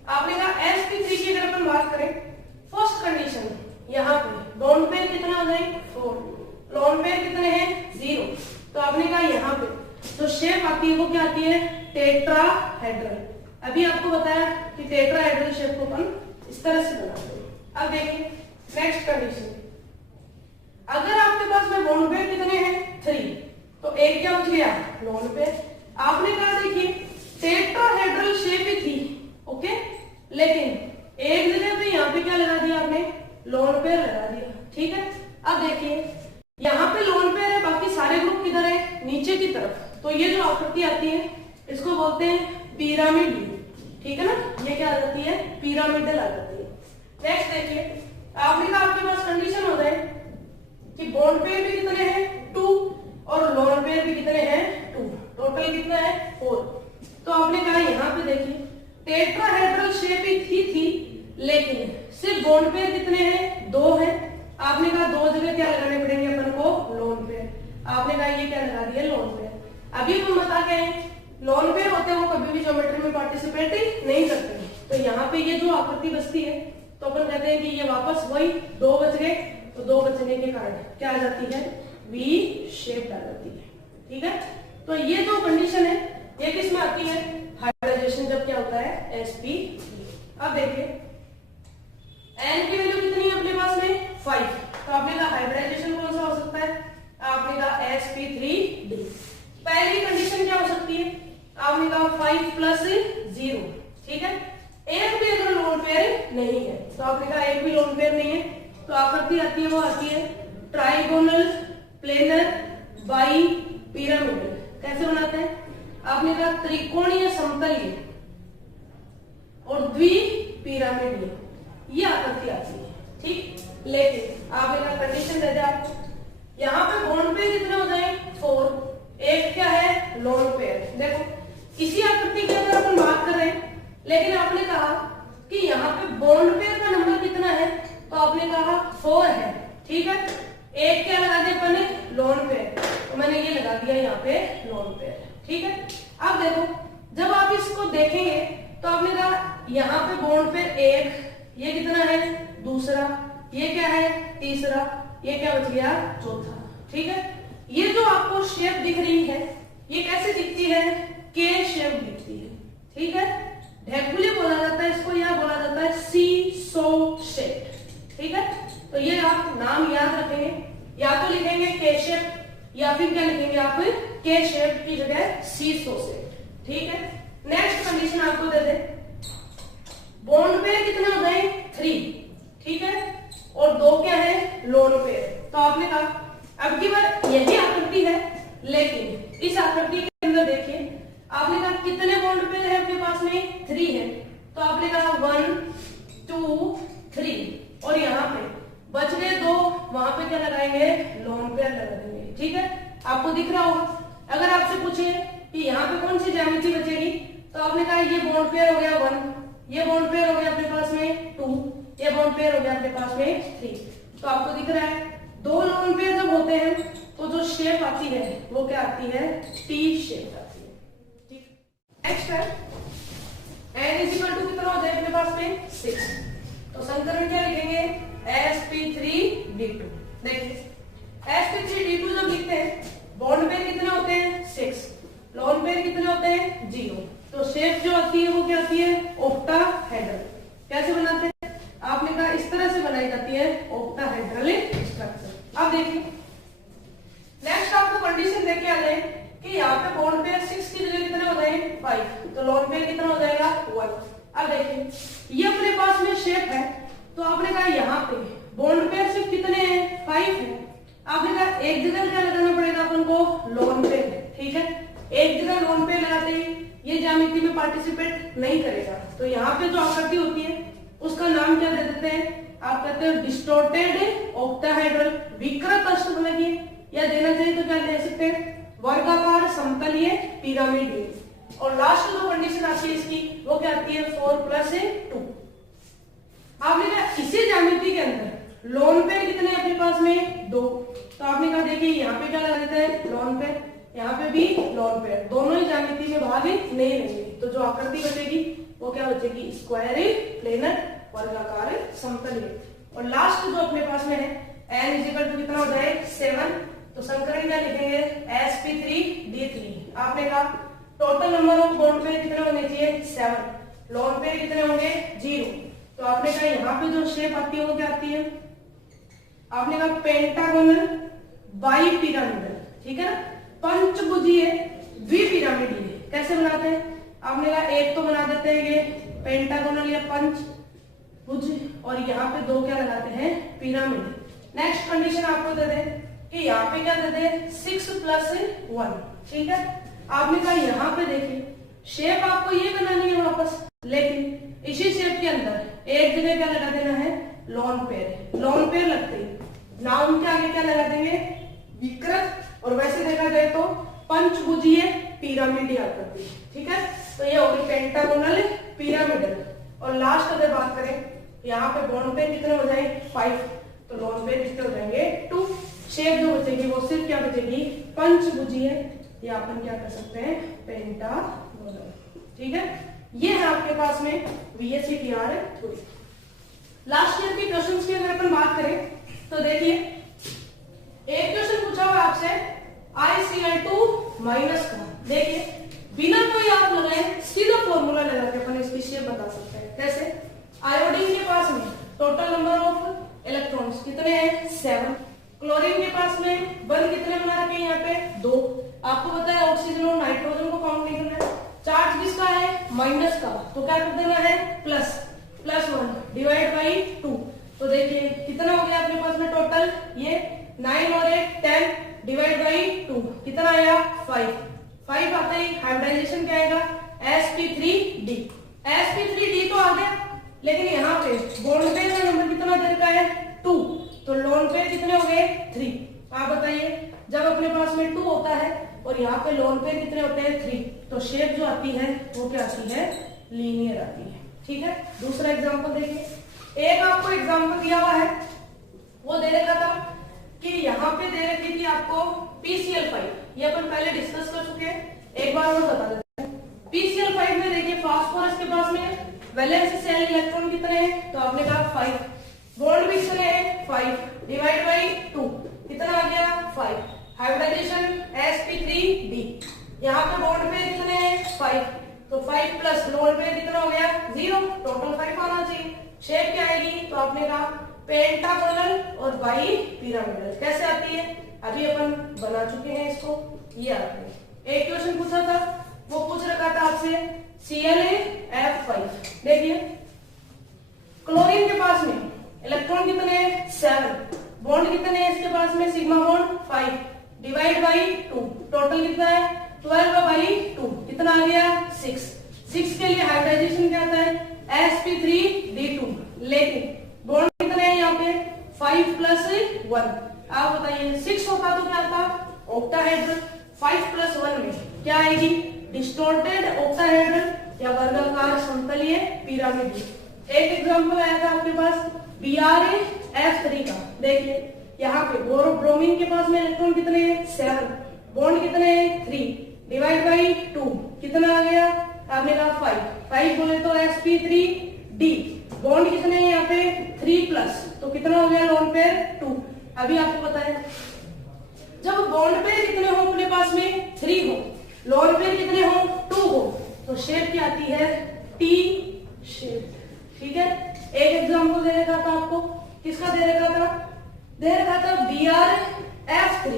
आपने कहा sp3 की अगर अपन बात करें फर्स्ट कंडीशन, यहाँ पे बॉन्ड पेयर कितना हो जाए 4, लोन पेयर कितने हैं 0, तो आपने कहा यहाँ पे तो शेप आती है वो क्या आती है टेट्राहेड्रल। अभी आपको बताया कि टेट्राहेड्रल शेप को अपन इस तरह से बनाते हैं। अब देखिए नेक्स्ट कंडीशन, अगर आपके पास में बॉन्ड पेयर कितने हैं 3, तो एक क्या बच गया लोन पेयर। आपने कहा देखिए टेट्राहेड्रल शेप ही थी, ओके, लेकिन एक जगह पे यहाँ पे क्या लगा दिया आपने लोन पेयर लगा दिया। ठीक है, अब देखिए यहाँ पे लोन पेयर है, बाकी सारे ग्रुप किधर है नीचे की तरफ, तो ये जो आकृति आती है इसको बोलते हैं पिरामिड। ठीक है ना, ये क्या आ जाती है पिरामिडल आ जाती है। नेक्स्ट देखिए, आपने कहा आपके पास कंडीशन हो जाए कि बॉन्ड पेयर भी कितने हैं 2 और लोन पेयर भी कितने हैं 2, टोटल कितना है 4। तो आपने कहा यहाँ पे देखिए टेट्राहेड्रल शेप ही थी लेकिन सिर्फ बॉन्ड पेयर कितने हैं 2 है। आपने कहा 2 जगह क्या लगाने पड़ेंगे अपन को लोन पेयर, आपने कहा ये क्या लगा दिया लोन पेयर। अभी हम बता के आए लोन पेयर होते हैं वो कभी भी ज्योमेट्री में पार्टिसिपेट नहीं करते हैं। तो यहाँ पे ये जो आकृति बचती है तो अपन कहते हैं कि ये वापस वही 2 बच गए, तो 2 बचने के कारण क्या आ जाती है, वी शेप आ जाती है। ठीक है, तो ये जो कंडीशन है ये किस में आती है, हाइब्रिडाइजेशन जब क्या होता है sp। अब देखिए n की वैल्यू कितनी है अपने पास में 5, तो आपने कहा हाइब्रिडाइजेशन कौन सा हो सकता है, आपने कहा sp3d। पहली कंडीशन क्या हो सकती है, आपने कहा 5 प्लस 0। ठीक है, एक भी अगर लोन पेयर नहीं है तो आपने कहा एक भी लोन पेयर नहीं है तो आकृति आती है वो आती है ट्राइगोनल प्लेनर बाई पिरामिडल। कैसे बनाते हैं, आपने कहा त्रिकोणीय समतलीय और द्विपिरामिडीय, ये आकृति आती है। ठीक, लेकिन आपने कहा कंडीशन दे दे आपको, यहाँ पे बॉन्ड पेयर कितने हो जाए 4, एक क्या है लोन पेयर। देखो इसी आकृति की अगर अपन बात कर रहे हैं, लेकिन आपने कहा कि यहाँ पे बॉन्ड पेयर का नंबर कितना है, तो आपने कहा 4 है। ठीक है, एक क्या लगा दिया अपन ने लोन पेयर, तो मैंने ये लगा दिया यहाँ पे लोन पेयर। ठीक है, अब देखो जब आप इसको देखेंगे तो आपने कहा यहाँ पे बॉन्ड पेयर एक, ये कितना है दूसरा, ये क्या है तीसरा, ये क्या बच गया चौथा। ठीक है, ये जो आपको शेप दिख रही है ये कैसे दिखती है, के शेप दिखती है। ठीक है, ढेकुली बोला जाता है इसको, या बोला जाता है सी सो शेप। ठीक है, तो ये आप नाम याद रखेंगे, या तो लिखेंगे के शेप या फिर क्या लिखेंगे आप के शेप की जगह सी सो शेप। ठीक है, नेक्स्ट कंडीशन आपको दे दे, बॉन्ड पेयर कितने हो गए 3। ठीक है, और 2 क्या है लोन पेयर। तो आपने कहा अब की बार यही आकृति है, लेकिन इस आकृति के अंदर देखिए आपने कहा कितने बॉन्ड पेयर है अपने पास में 3 है, तो आपने कहा 1 2 3 और यहाँ पे बच गए 2, वहां पे क्या लगाएंगे लोन पेयर लगा देंगे। ठीक है, आपको दिख रहा होगा। अगर आपसे पूछे कि यहाँ पे कौन सी ज्यामिति बचेगी, तो आपने कहा ये बॉन्ड पेयर हो गया 1, ये बॉन्ड पेयर हो गया अपने पास में 2, ये बॉन्ड पेयर हो गया अपने पास में 3। तो आपको दिख रहा है 2 लोन पेयर जब होते हैं तो जो शेप आती है वो क्या आती है, टी शेप आती है। ठीक, नेक्स्ट है n इक्वल टू कितना हो जाए अपने पास में 6, तो समीकरण क्या लिखेंगे sp3d2। देखिए sp3d2 जब लिखते हैं बॉन्ड पेयर कितने होते हैं 6, लोन पेयर कितने होते हैं 0, तो शेप जो आती है वो क्या आती है ऑक्टाहेड्रल। कैसे बनाते हैं, आपने कहा इस तरह से बनाई जाती है ऑक्टाहेड्रल स्ट्रक्चर। अब देखिए नेक्स्ट आपको कंडीशन देके आ जाए कि यहाँ पे बॉन्ड पेयर 6 की जगह कितने हो गए 5, तो लोन पेयर कितना हो जाएगा 1। अब देखिए ये अपने पास में शेप है, तो आपने कहा यहाँ पे बॉन्ड पेयर सिर्फ कितने हैं 5 है, आपने कहा एक जगह क्या लगाना पड़ेगा अपन को लोन पेयर। ठीक है, एक जगह लोन पेयर लगाते ही ये ज्यामिति में पार्टिसिपेट नहीं करेगा, तो यहाँ पे जो आकृति होती है उसका नाम क्या दे देते हैं, आप कहते हैं डिस्टोर्टेड ऑक्टाहेड्रल, विकृत अष्टभुजाकीय, या देना चाहिए तो क्या दे सकते हैं वर्गाकार समतलीय पिरामिड। और लास्ट जो कंडीशन आती है इसकी वो क्या आती है 4 प्लस 2। आपने कहा इसी ज्यामिति के अंदर लोन पेयर कितने अपने पास में 2, तो आपने कहा देखिए यहाँ पे क्या लगा देते हैं लोन पेयर, यहाँ पे भी लोन पेयर, दोनों ही ज्यामिति में भाग नहीं लेंगे, तो जो आकृति बचेगी वो क्या बचेगी स्क्वायर प्लेनर वर्गाकार समतलीय। और लास्ट जो अपने पास में है n इक्वल टू कितना हो जाए 7, तो समीकरण क्या लिखेंगे sp3d3। आपने कहा total number of bond pair कितने होने चाहिए 7, लोन पेयर कितने होंगे 0, तो आपने कहा यहाँ पे जो शेप आती है वो क्या आती है, आपने कहा पेंटागोनल बाई पिरामिडल। ठीक है ना, पंचभुजीय द्विपिरामिडीय। कैसे बनाते हैं, आपने कहा एक तो बना देते हैं ये पेंटागोनल या पंचभुज, और यहाँ पे 2 क्या लगाते हैं पिरामिड। नेक्स्ट कंडीशन आपको दे दे कि यहाँ पे क्या दे दे 6 प्लस 1। ठीक है, आपने कहा यहाँ पे देखिए शेप आपको ये बनानी है वापस, लेकिन इसी शेप के अंदर एक जगह क्या लगा देना है लोन पेयर। लोन पेयर लगते ही नाउन के आगे क्या लगा देंगे विकृत, और वैसे देखा जाए तो पंचभुजीय पिरामिडीय आकृति। ठीक है, तो ये होगी पेंटागोनल पिरामिडल। और लास्ट अगर बात करें यहाँ पे बॉन्ड पेयर कितने हो जाए 5, तो लोन पेयर कितने हो जाएंगे 2। शेप जो बचेगी वो सिर्फ क्या बचेगी पंचभुजीय या अपन क्या कर सकते हैं, पेंटागोनल। ठीक है, ये है आपके पास में VSEPR थ्योरी। लास्ट ईयर के क्वेश्चंस की अगर अपन बात करें तो देखिए, एक क्वेश्चन पूछा हुआ आपसे ICl2 माइनस का। देखिए बिना कोई आप लगाए सीधा फॉर्मूला लगा के अपन इसकी शेप बता सकते हैं। कैसे? आयोडीन के पास में टोटल नंबर ऑफ इलेक्ट्रॉन्स कितने हैं, 7। क्लोरीन के पास में बंद कितने बना रखे हैं यहाँ पे, 2। आपको पता है ऑक्सीजन और नाइट्रोजन को काउंट नहीं करना है। चार्ज किसका है, माइनस का, तो क्या कर देना है, +1 डिवाइड बाई 2। तो देखिए कितना हो गया अपने पास में टोटल, ये 9 और 8 10 डिवाइड बाई 2 कितना आया, 5 आता ही हाइब्रिडाइजेशन क्या आएगा, sp3d। sp3d तो आ गया, लेकिन यहाँ पे बॉन्ड पेयर का नंबर कितना दे रखा है, 2। तो लोन पेयर कितने हो गए, 3। आप बताइए जब अपने पास में 2 होता है और यहाँ पे लोन पेयर कितने होते हैं, 3, तो शेप जो आती है वो क्या आती है, लीनियर आती है। ठीक है, दूसरा एग्जांपल देखिए, एक आपको एग्जांपल दिया हुआ है, वो दे रखा था कि यहाँ पे दे रखी थी आपको PCl5, ये अपन पहले डिस्कस कर चुके हैं, एक बार और बता देते हैं। PCl5 में देखिए फास्फोरस के पास में वैलेंस शेल इलेक्ट्रॉन कितने हैं, तो आपने कहा 5, बॉन्ड भी कितने हैं, 5 डिवाइड बाई 2 कितना आ गया, 5। हाइब्रिडाइजेशन sp3d, यहाँ पे बॉन्ड पे कितने हैं, 5, तो 5 प्लस लोन पे कितना हो गया, 0, टोटल 5 आना चाहिए। शेप क्या आएगी, तो आपने कहा पेंटागोनल और बाई पिरामिडल। कैसे आती है, अभी अपन बना चुके हैं इसको, ये आती है। एक क्वेश्चन पूछा था, वो पूछ रखा था आपसे ClAF5। देखिए क्लोरीन के पास में इलेक्ट्रॉन कितने हैं, 7, बॉन्ड कितने हैं इसके पास में, sigma bond 5 divide by 2, total कितना है, 12 बाई 2 कितना आ गया, 6 के लिए हाइब्रिडाइजेशन क्या आता है, sp3d2, लेकिन बॉन्ड कितने हैं यहाँ पे, 5 + 1। आप बताइए 6 होता तो क्या था, ऑक्टाहेड्रल। 5 + 1 में क्या आएगी, डिस्टॉर्टेड ऑक्टाहेड्रल या वर्गाकार समतलीय पिरामिड। एक एग्जांपल आया था आपके पास BrF3 का। देखिए यहाँ पे बोरो ब्रोमीन के पास में इलेक्ट्रॉन कितने हैं, 7, बॉन्ड कितने हैं, 3 डिवाइड बाई 2 कितना आ गया, आपने कहा 5 बोले तो sp3d, बॉन्ड कितने हैं यहाँ पे, 3+, तो कितना हो गया लोन पेयर, 2। अभी आपको पता है जब बॉन्ड पेयर कितने हो अपने पास में, 3 हो, लोन पेयर कितने हो, 2 हो, तो शेप क्या आती है, टी शेप। ठीक है, एक एग्जांपल दे रखा था आपको, किसका दे रखा था, BrF3।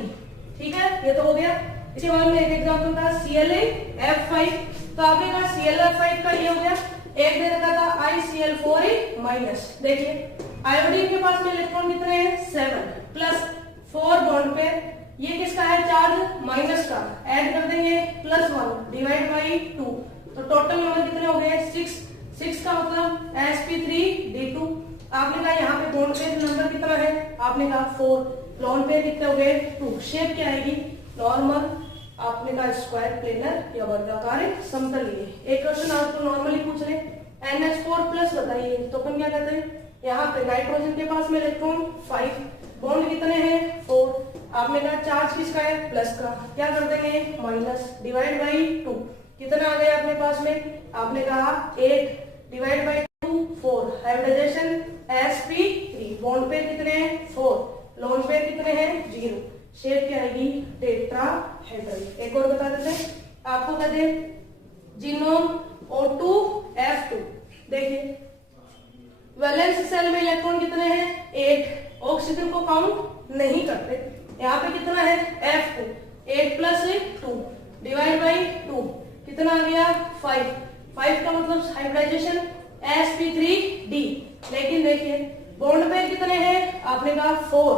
ठीक है, ये तो हो गया। इसके बाद में एक एग्जांपल था ClAF5, तो आपने कहा ClAF5 का ये हो गया। एक दे रखा था ICl4 देखिए आयोडीन के पास में इलेक्ट्रॉन कितने हैं, 7 प्लस 4 बॉन्ड पे, ये किसका है, चार्ज माइनस का, ऐड कर देंगे +1 डिवाइड बाई 2, तो टोटल नंबर कितने हो गए, 6 का मतलब sp3d2। आपने कहा यहाँ पे बॉन्ड पे नंबर कितना है, आपने कहा 4, लोन पे कितने हो गए, 2। शेप क्या आएगी, नॉर्मल, आपने कहा स्क्वायर प्लेनर या वर्गाकार समतलीय। एक क्वेश्चन आपको नॉर्मली पूछ रहे NH4+ बताइए, तो अपन क्या कहते हैं, यहाँ पे नाइट्रोजन के पास में इलेक्ट्रॉन 5, बॉन्ड कितने हैं, 4, आपने कहा चार्ज किसका है, प्लस का, क्या कर देंगे, माइनस डिवाइड बाई 2 कितना आ गया अपने पास में, आपने कहा 8 divide by 2 4। Hybridisation sp3, bond पे कितने हैं, 4, लोन पे कितने हैं, 0। शेप क्या आएगी, टेट्राहेड्रल। एक और बता देते हैं आपको, कहते हैं जीनोम O2F2। देखिए वैलेंस सेल में इलेक्ट्रॉन कितने हैं, 8, ऑक्सीजन को काउंट नहीं करते, यहाँ पे कितना है, F2, 8 + 2 डिवाइड बाई 2 कितना आ गया, 5 का मतलब हाइब्रिडाइजेशन sp3d। लेकिन देखिए बॉन्ड पेयर कितने हैं, आपने कहा 4,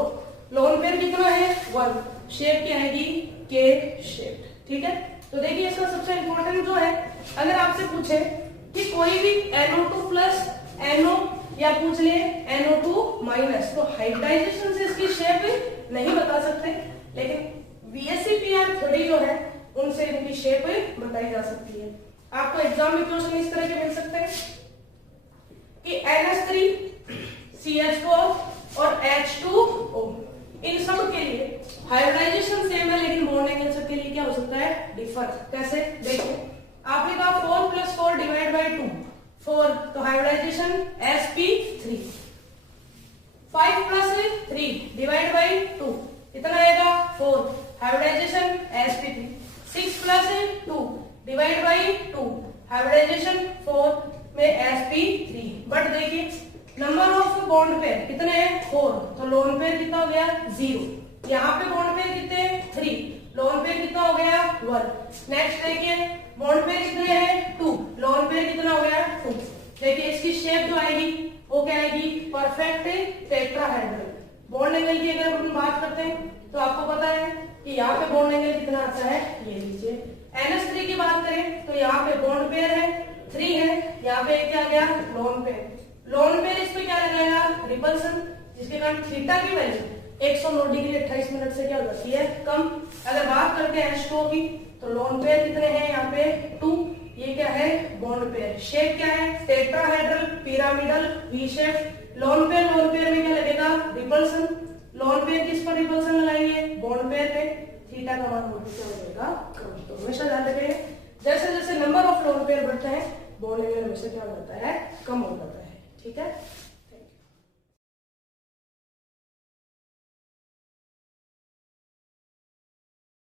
लोन पेयर कितना है, 1। शेप क्या आएगी, के शेप। ठीक है, तो देखिए इसका सबसे इंपॉर्टेंट जो है, अगर आपसे पूछे कि कोई भी NO2+ NO या पूछ ले NO2-, तो हाइब्रिडाइजेशन से इसकी शेप नहीं बता सकते, लेकिन VSEPR थ्योरी जो है उनसे इनकी शेप बताई जा सकती है। आपको एग्जाम में क्वेश्चन इस तरह के मिल सकते हैं कि NH3 CH4 और H2O, इन सब के लिए हाइब्रिडाइजेशन सेम है, लेकिन बॉन्ड एंगल के लिए क्या हो सकता है, डिफर। कैसे देखिए, आपने कहा 4 + 4 डिवाइड बाई 2 4, तो हाइब्रिडाइजेशन sp3। 5 + 3 डिवाइड बाई 2 कितना आएगा 4, hybridisation sp3। 6 + 2 divide by 2 hybridisation 4 में sp3। बट देखिए नंबर ऑफ बॉन्ड पेयर कितने हैं 4, तो लोन पेयर कितना हो गया 0। यहाँ पे बॉन्ड पेयर कितने हैं 3, लोन पेयर कितना हो गया 1। नेक्स्ट देखिए बॉन्ड पेयर कितने हैं 2, लोन पेयर कितना हो गया 2। देखिए इसकी शेप जो आएगी वो क्या आएगी परफेक्ट टेट्राहेड्रल। बॉन्ड एंगल की अगर हम बात करते हैं तो आपको पता है कि यहाँ पे बॉन्ड एंगल कितना आता है, ये लीजिए। NH3 की बात करें तो यहाँ पे बॉन्ड पेयर है 3 है, यहाँ पे क्या गया लोन पेयर। लोन पेयर इस पे क्या लगाएगा रिपल्सन, जिसके कारण थीटा की वैल्यू 109 डिग्री 28 मिनट से क्या हो जाती है कम। अगर बात करते हैं H2O की तो लोन पेयर कितने हैं यहाँ पे 2, ये क्या है बॉन्ड पेयर। शेप क्या है tetrahedral pyramidal V shape. Lone pair में क्या लगेगा रिपल्सन। लोन पेयर किस पर रिपल्सन लगाएंगे बॉन्ड पेयर पे, थीटा का मान क्या हो जाएगा कम। तो हमेशा ध्यान रखें जैसे जैसे नंबर ऑफ लोन पेयर बढ़ते हैं बॉन्ड एंगल हमेशा क्या हो जाता है कम हो जाता है। ठीक है।